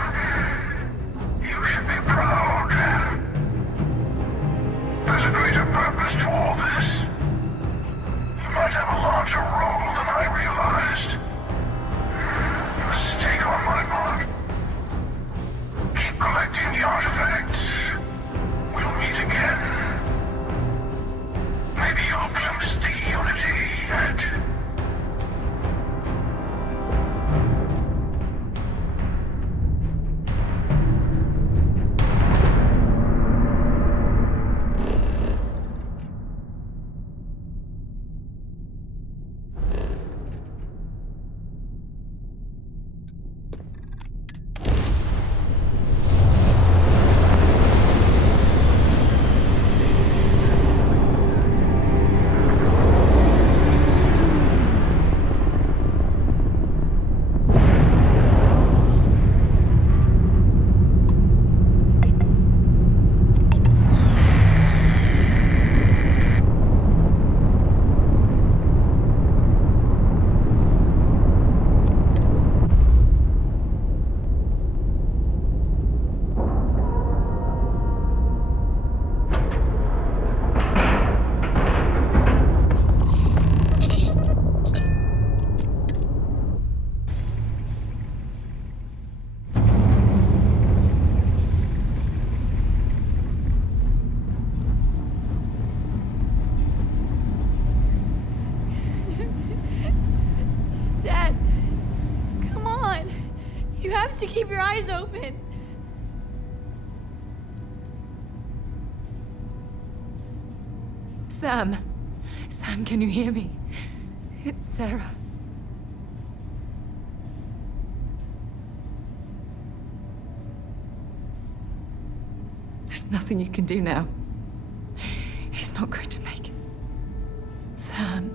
You should be proud. There's a greater purpose to all this. You might have a larger role than I realized. Mistake on my part. Keep collecting the artifacts. We'll meet again. Maybe you'll glimpse the unity that... To keep your eyes open. Sam. Sam, can you hear me? It's Sarah. There's nothing you can do now. He's not going to make it. Sam.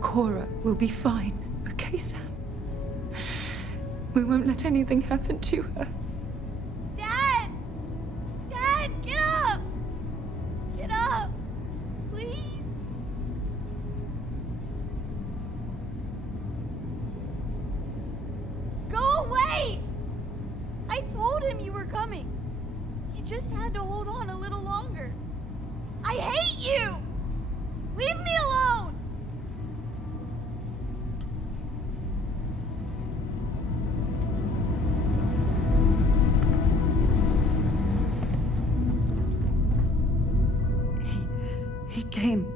Cora will be fine. Okay, Sam? We won't let anything happen to her. Dad! Dad, get up! Get up! Please? Go away! I told him you were coming. You just had to hold on a little longer. I hate you! Leave me alone! He came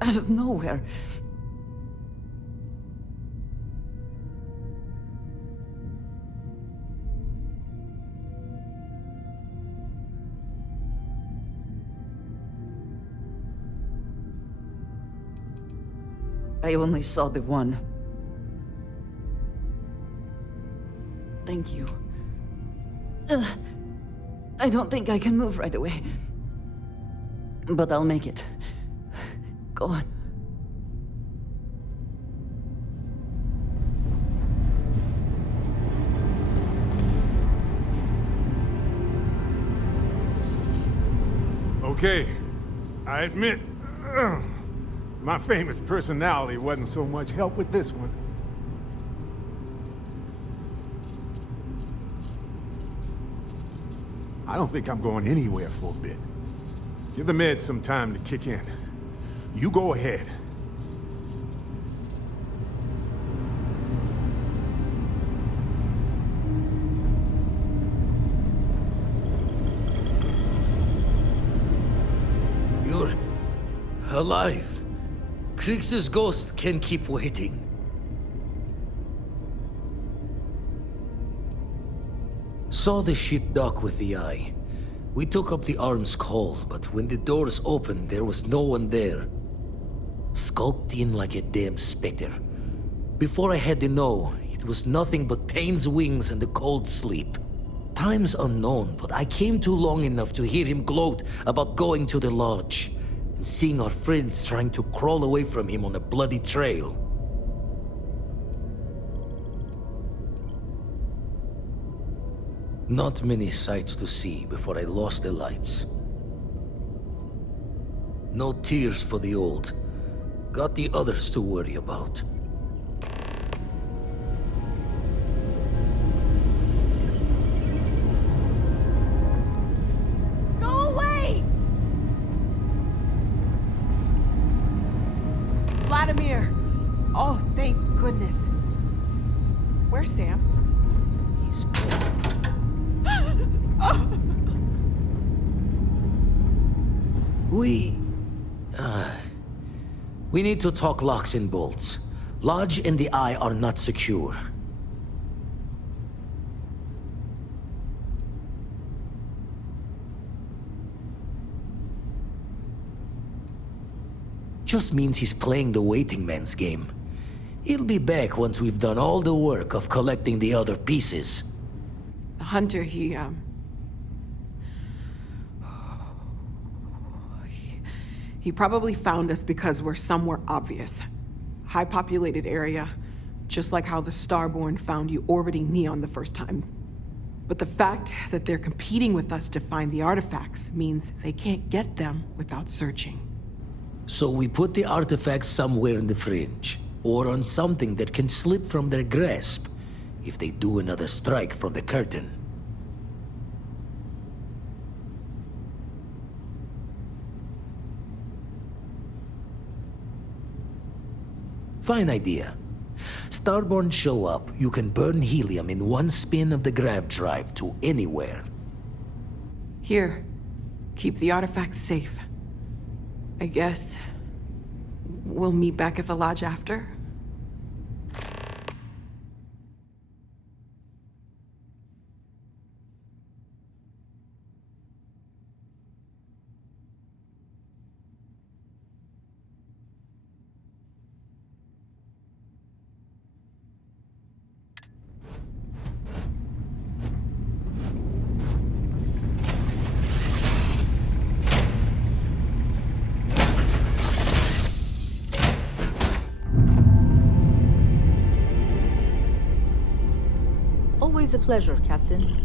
out of nowhere. I only saw the one. Thank you. I don't think I can move right away. But I'll make it. Go on. Okay, I admit, my famous personality wasn't so much help with this one. I don't think I'm going anywhere for a bit. Give the meds some time to kick in. You go ahead. You're alive. Krix's ghost can keep waiting. Saw the ship dock with the eye. We took up the arm's call, but when the doors opened, there was no one there. Skulked in like a damn specter. Before I had to know, it was nothing but pain's wings and a cold sleep. Time's unknown, but I came too long enough to hear him gloat about going to the lodge, and seeing our friends trying to crawl away from him on a bloody trail. Not many sights to see before I lost the lights. No tears for the old. Got the others to worry about. Oh, thank goodness. Where's Sam? He's... We need to talk locks and bolts. Lodge and the Eye are not secure. Just means he's playing the waiting man's game. He'll be back once we've done all the work of collecting the other pieces. The hunter, he probably found us because we're somewhere obvious. High-populated area, just like how the Starborn found you orbiting Neon the first time. But the fact that they're competing with us to find the artifacts means they can't get them without searching. So we put the artifacts somewhere in the fringe, or on something that can slip from their grasp if they do another strike from the curtain. Fine idea. Starborn show up, you can burn helium in one spin of the grav drive to anywhere. Here, keep the artifacts safe. I guess we'll meet back at the lodge after. Always a pleasure, Captain.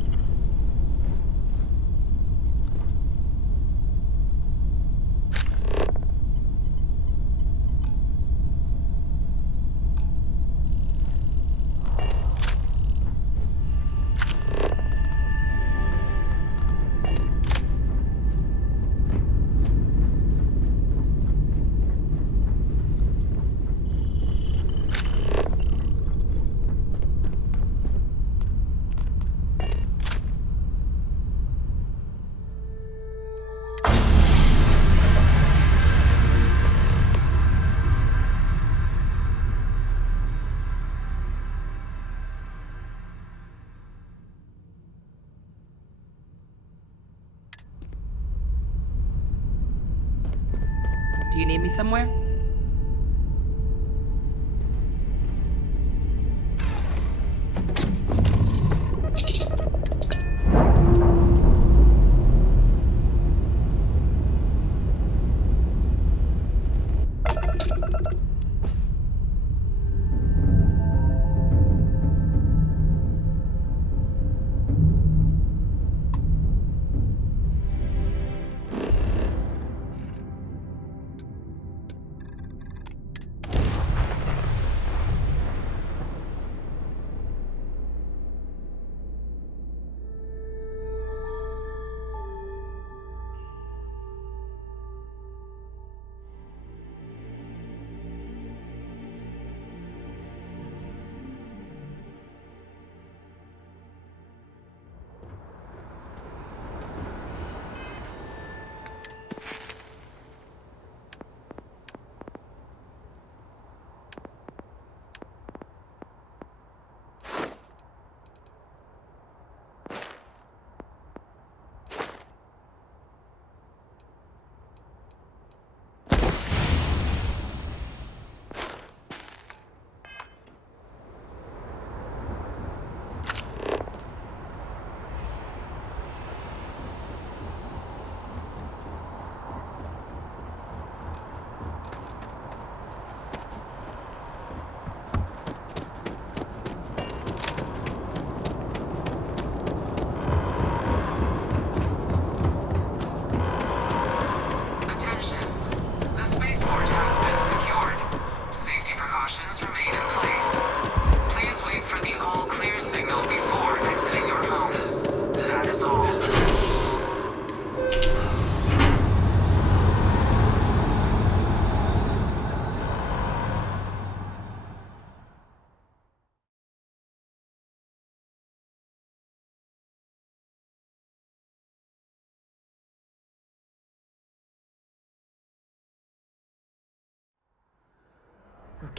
Do you need me somewhere?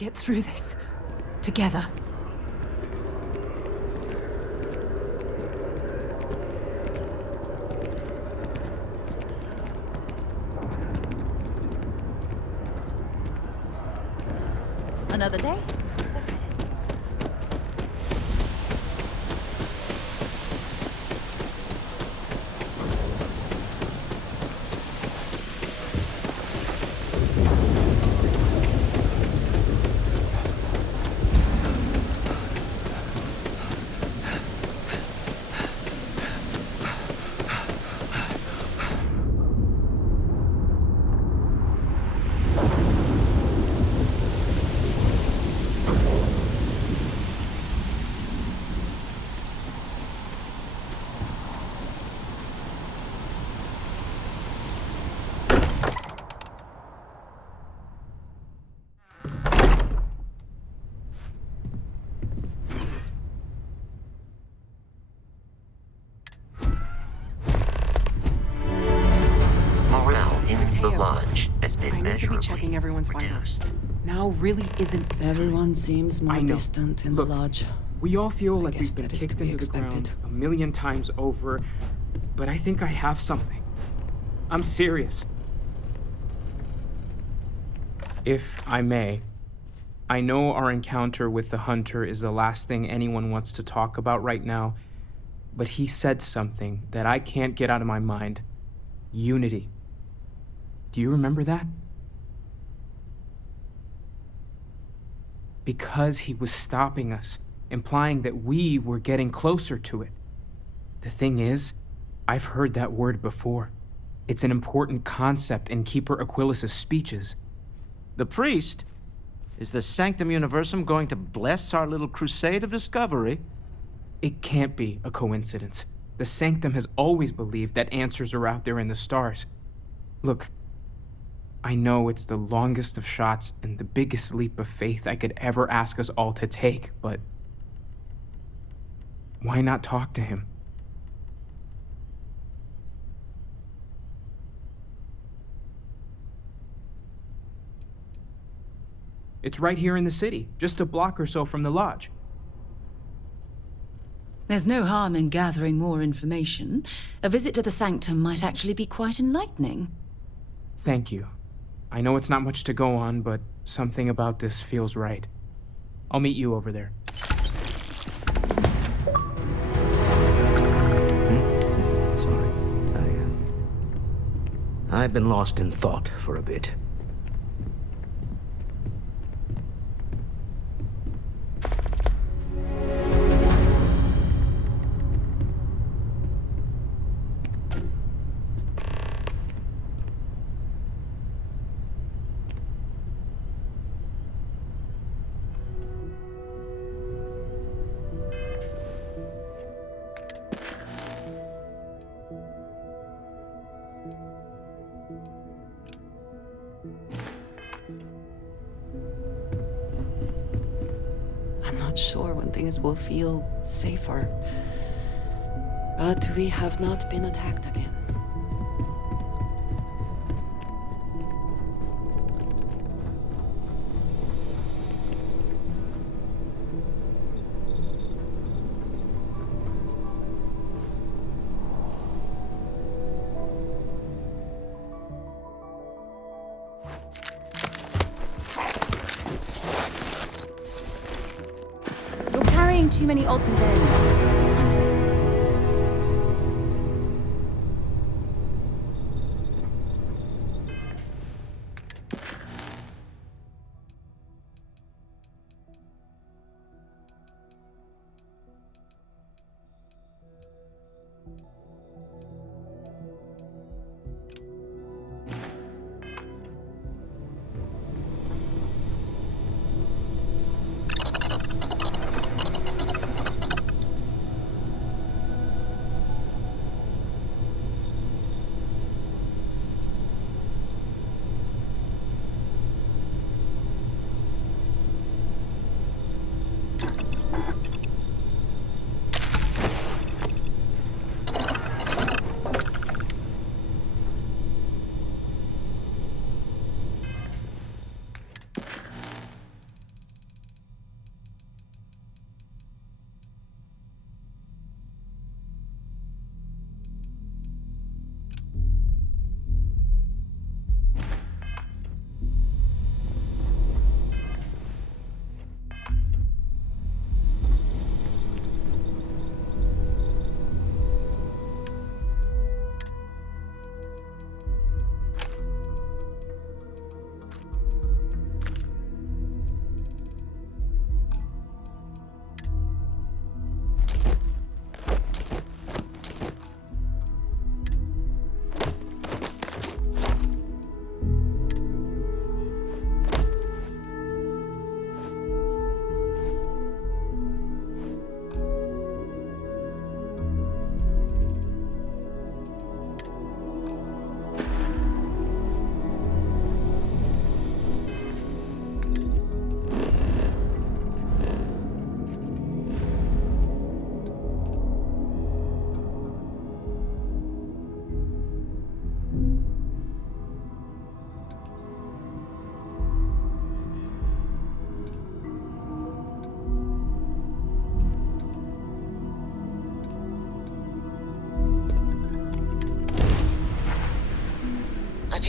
get through this. Together. Another day? The lodge has been I need to be checking everyone's vitals. Now really isn't the Everyone seems more distant in the lodge. We all feel like guess we've been that is to kicked be into the expected. ground a million times over, but I think I have something. I'm serious. If I may, I know our encounter with the hunter is the last thing anyone wants to talk about right now, but he said something that I can't get out of my mind. Unity. Do you remember that? Because he was stopping us, implying that we were getting closer to it. The thing is, I've heard that word before. It's an important concept in Keeper Aquilas's speeches. The priest? Is the Sanctum Universum going to bless our little crusade of discovery? It can't be a coincidence. The Sanctum has always believed that answers are out there in the stars. Look, I know it's the longest of shots and the biggest leap of faith I could ever ask us all to take, but why not talk to him? It's right here in the city, just a block or so from the lodge. There's no harm in gathering more information. A visit to the Sanctum might actually be quite enlightening. Thank you. I know it's not much to go on, but something about this feels right. I'll meet you over there. Sorry. I've been lost in thought for a bit. I'm not sure when things will feel safer. But we have not been attacked again. Too many odds and ends. Time to learn something.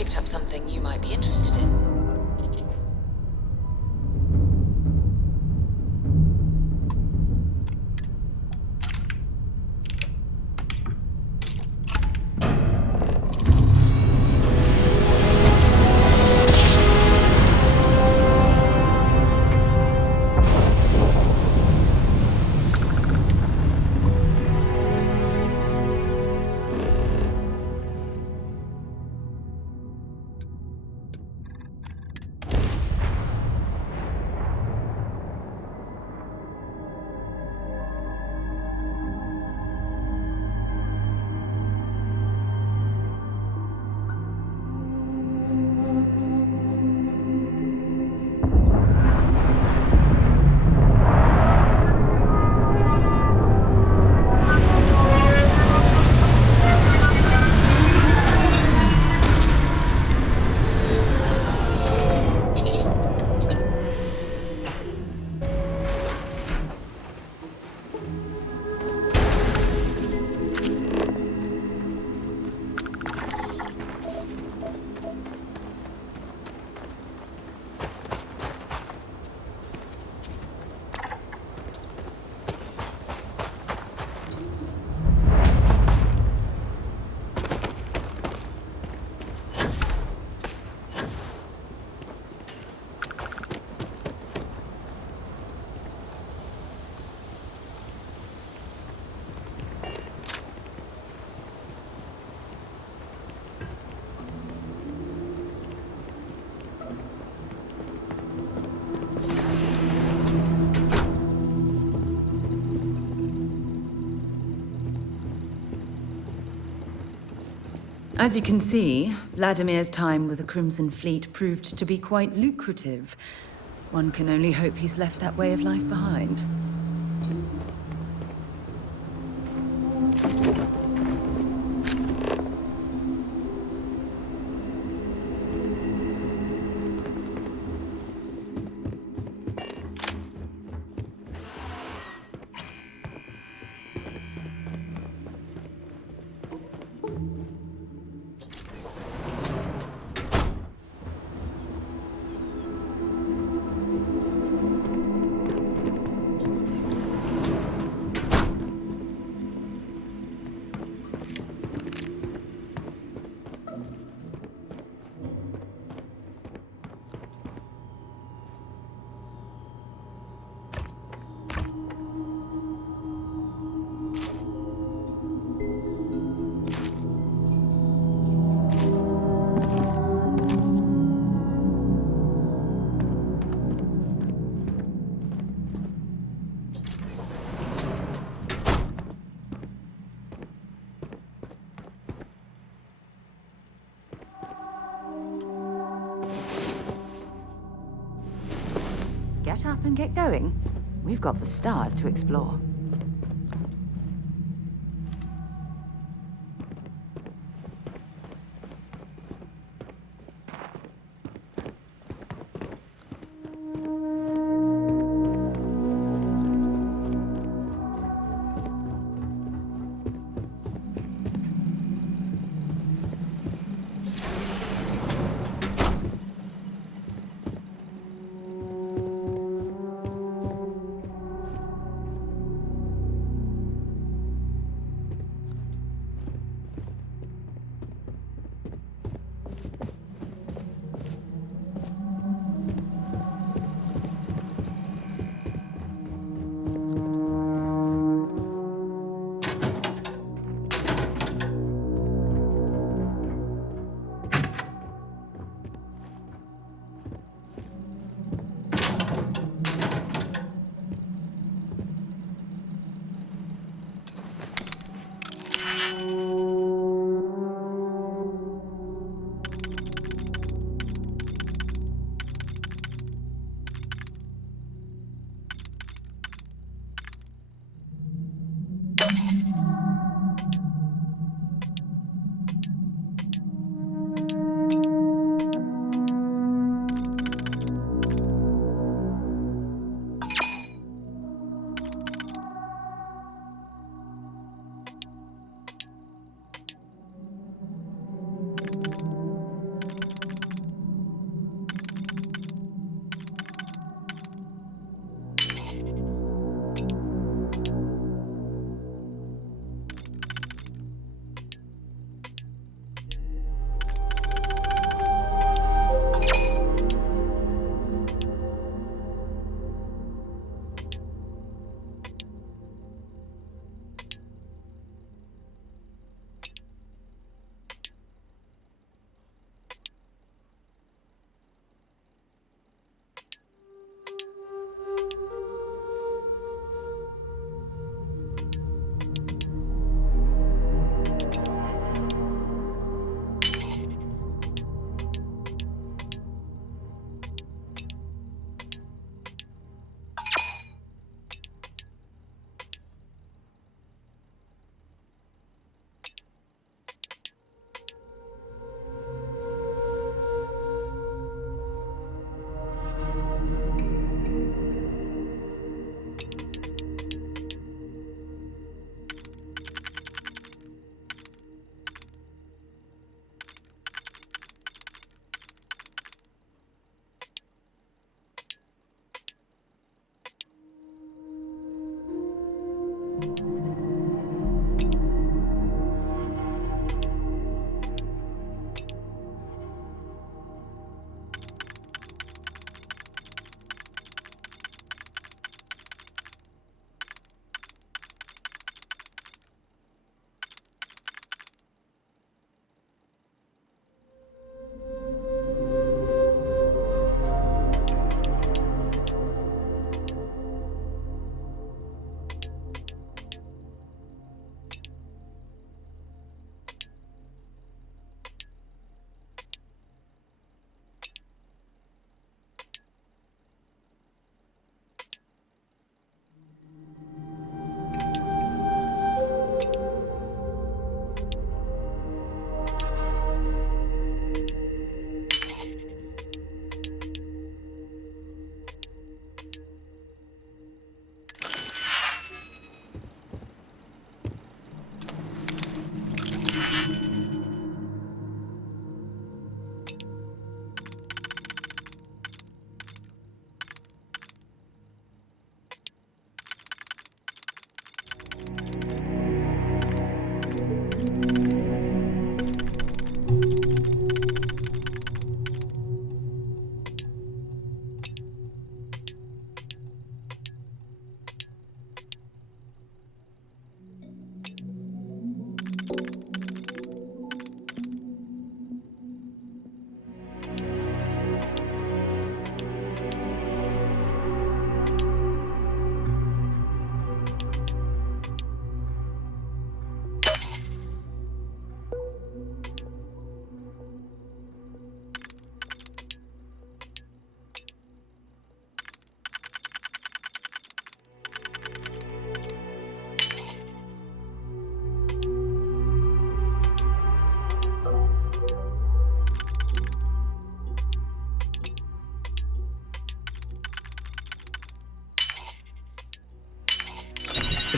picked up something you might be interested in. As you can see, Vladimir's time with the Crimson Fleet proved to be quite lucrative. One can only hope he's left that way of life behind. Get up and get going. We've got the stars to explore.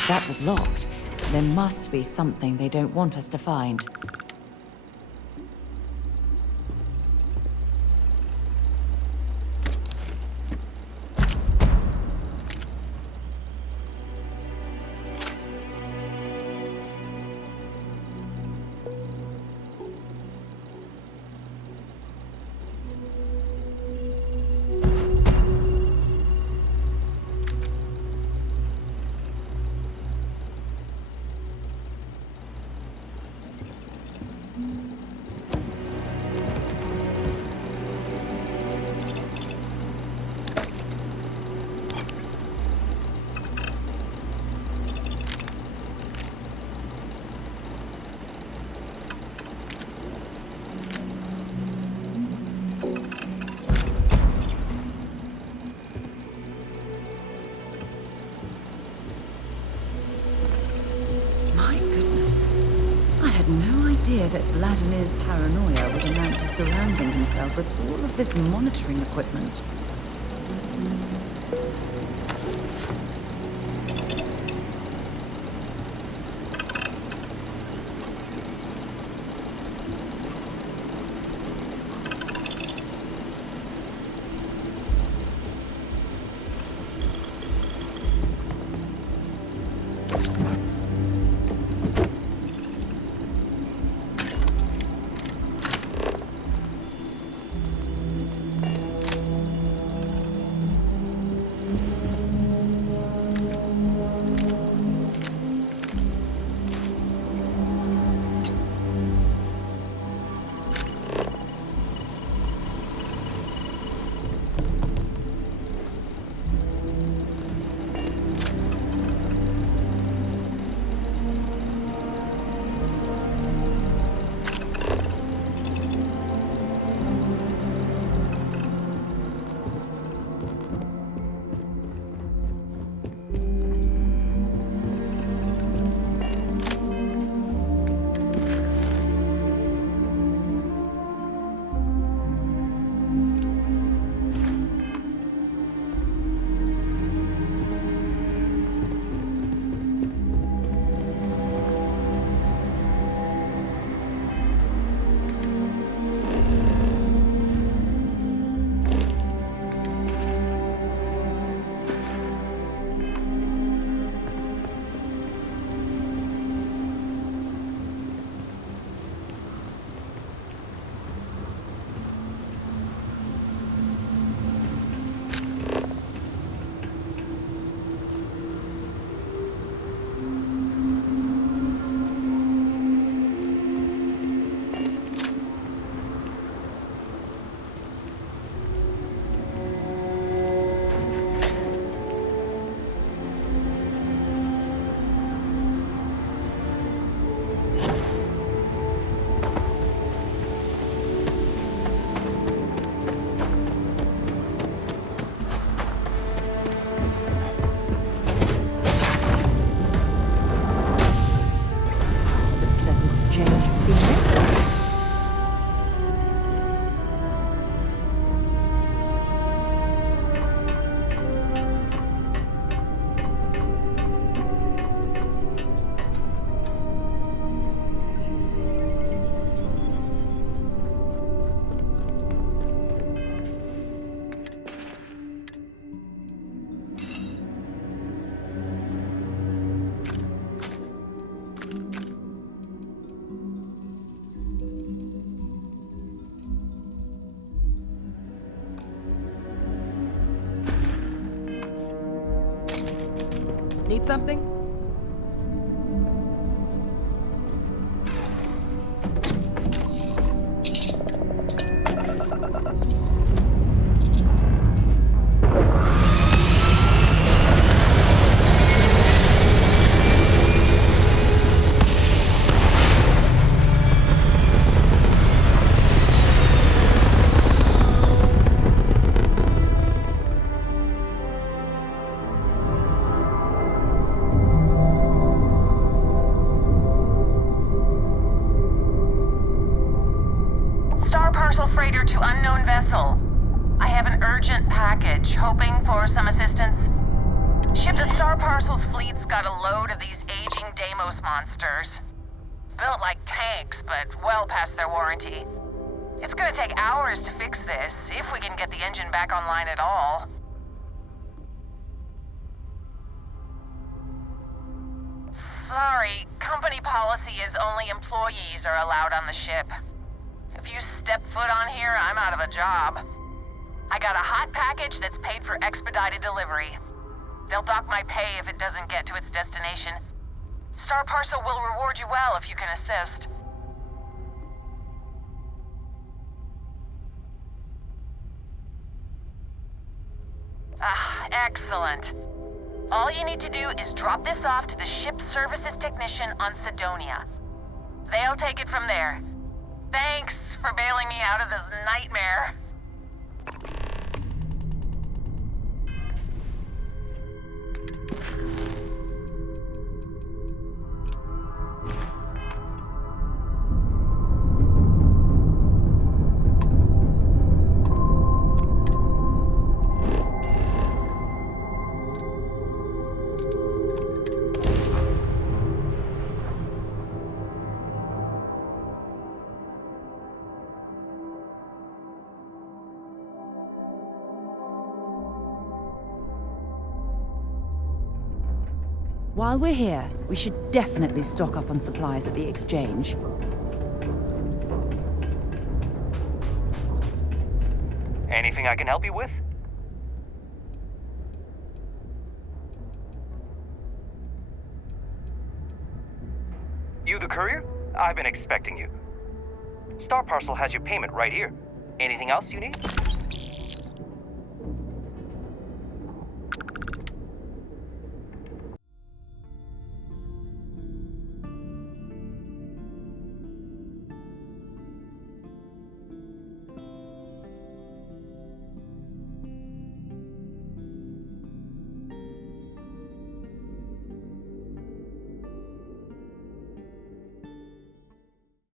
If that was locked, there must be something they don't want us to find. That Vladimir's paranoia would amount to surrounding himself with all of this monitoring equipment. Need something? To unknown vessel. I have an urgent package, hoping for some assistance. Ship to Star Star Parcel's fleet's got a load of these aging Deimos monsters. Built like tanks, but well past their warranty. It's gonna take hours to fix this, if we can get the engine back online at all. Sorry, company policy is only employees are allowed on the ship. If you step foot on here, I'm out of a job. I got a hot package that's paid for expedited delivery. They'll dock my pay if it doesn't get to its destination. Star Parcel will reward you well if you can assist. Ah, excellent. All you need to do is drop this off to the ship services technician on Sidonia. They'll take it from there. Thanks for bailing me out of this nightmare. While we're here, we should definitely stock up on supplies at the exchange. Anything I can help you with? You the courier? I've been expecting you. Star Parcel has your payment right here. Anything else you need?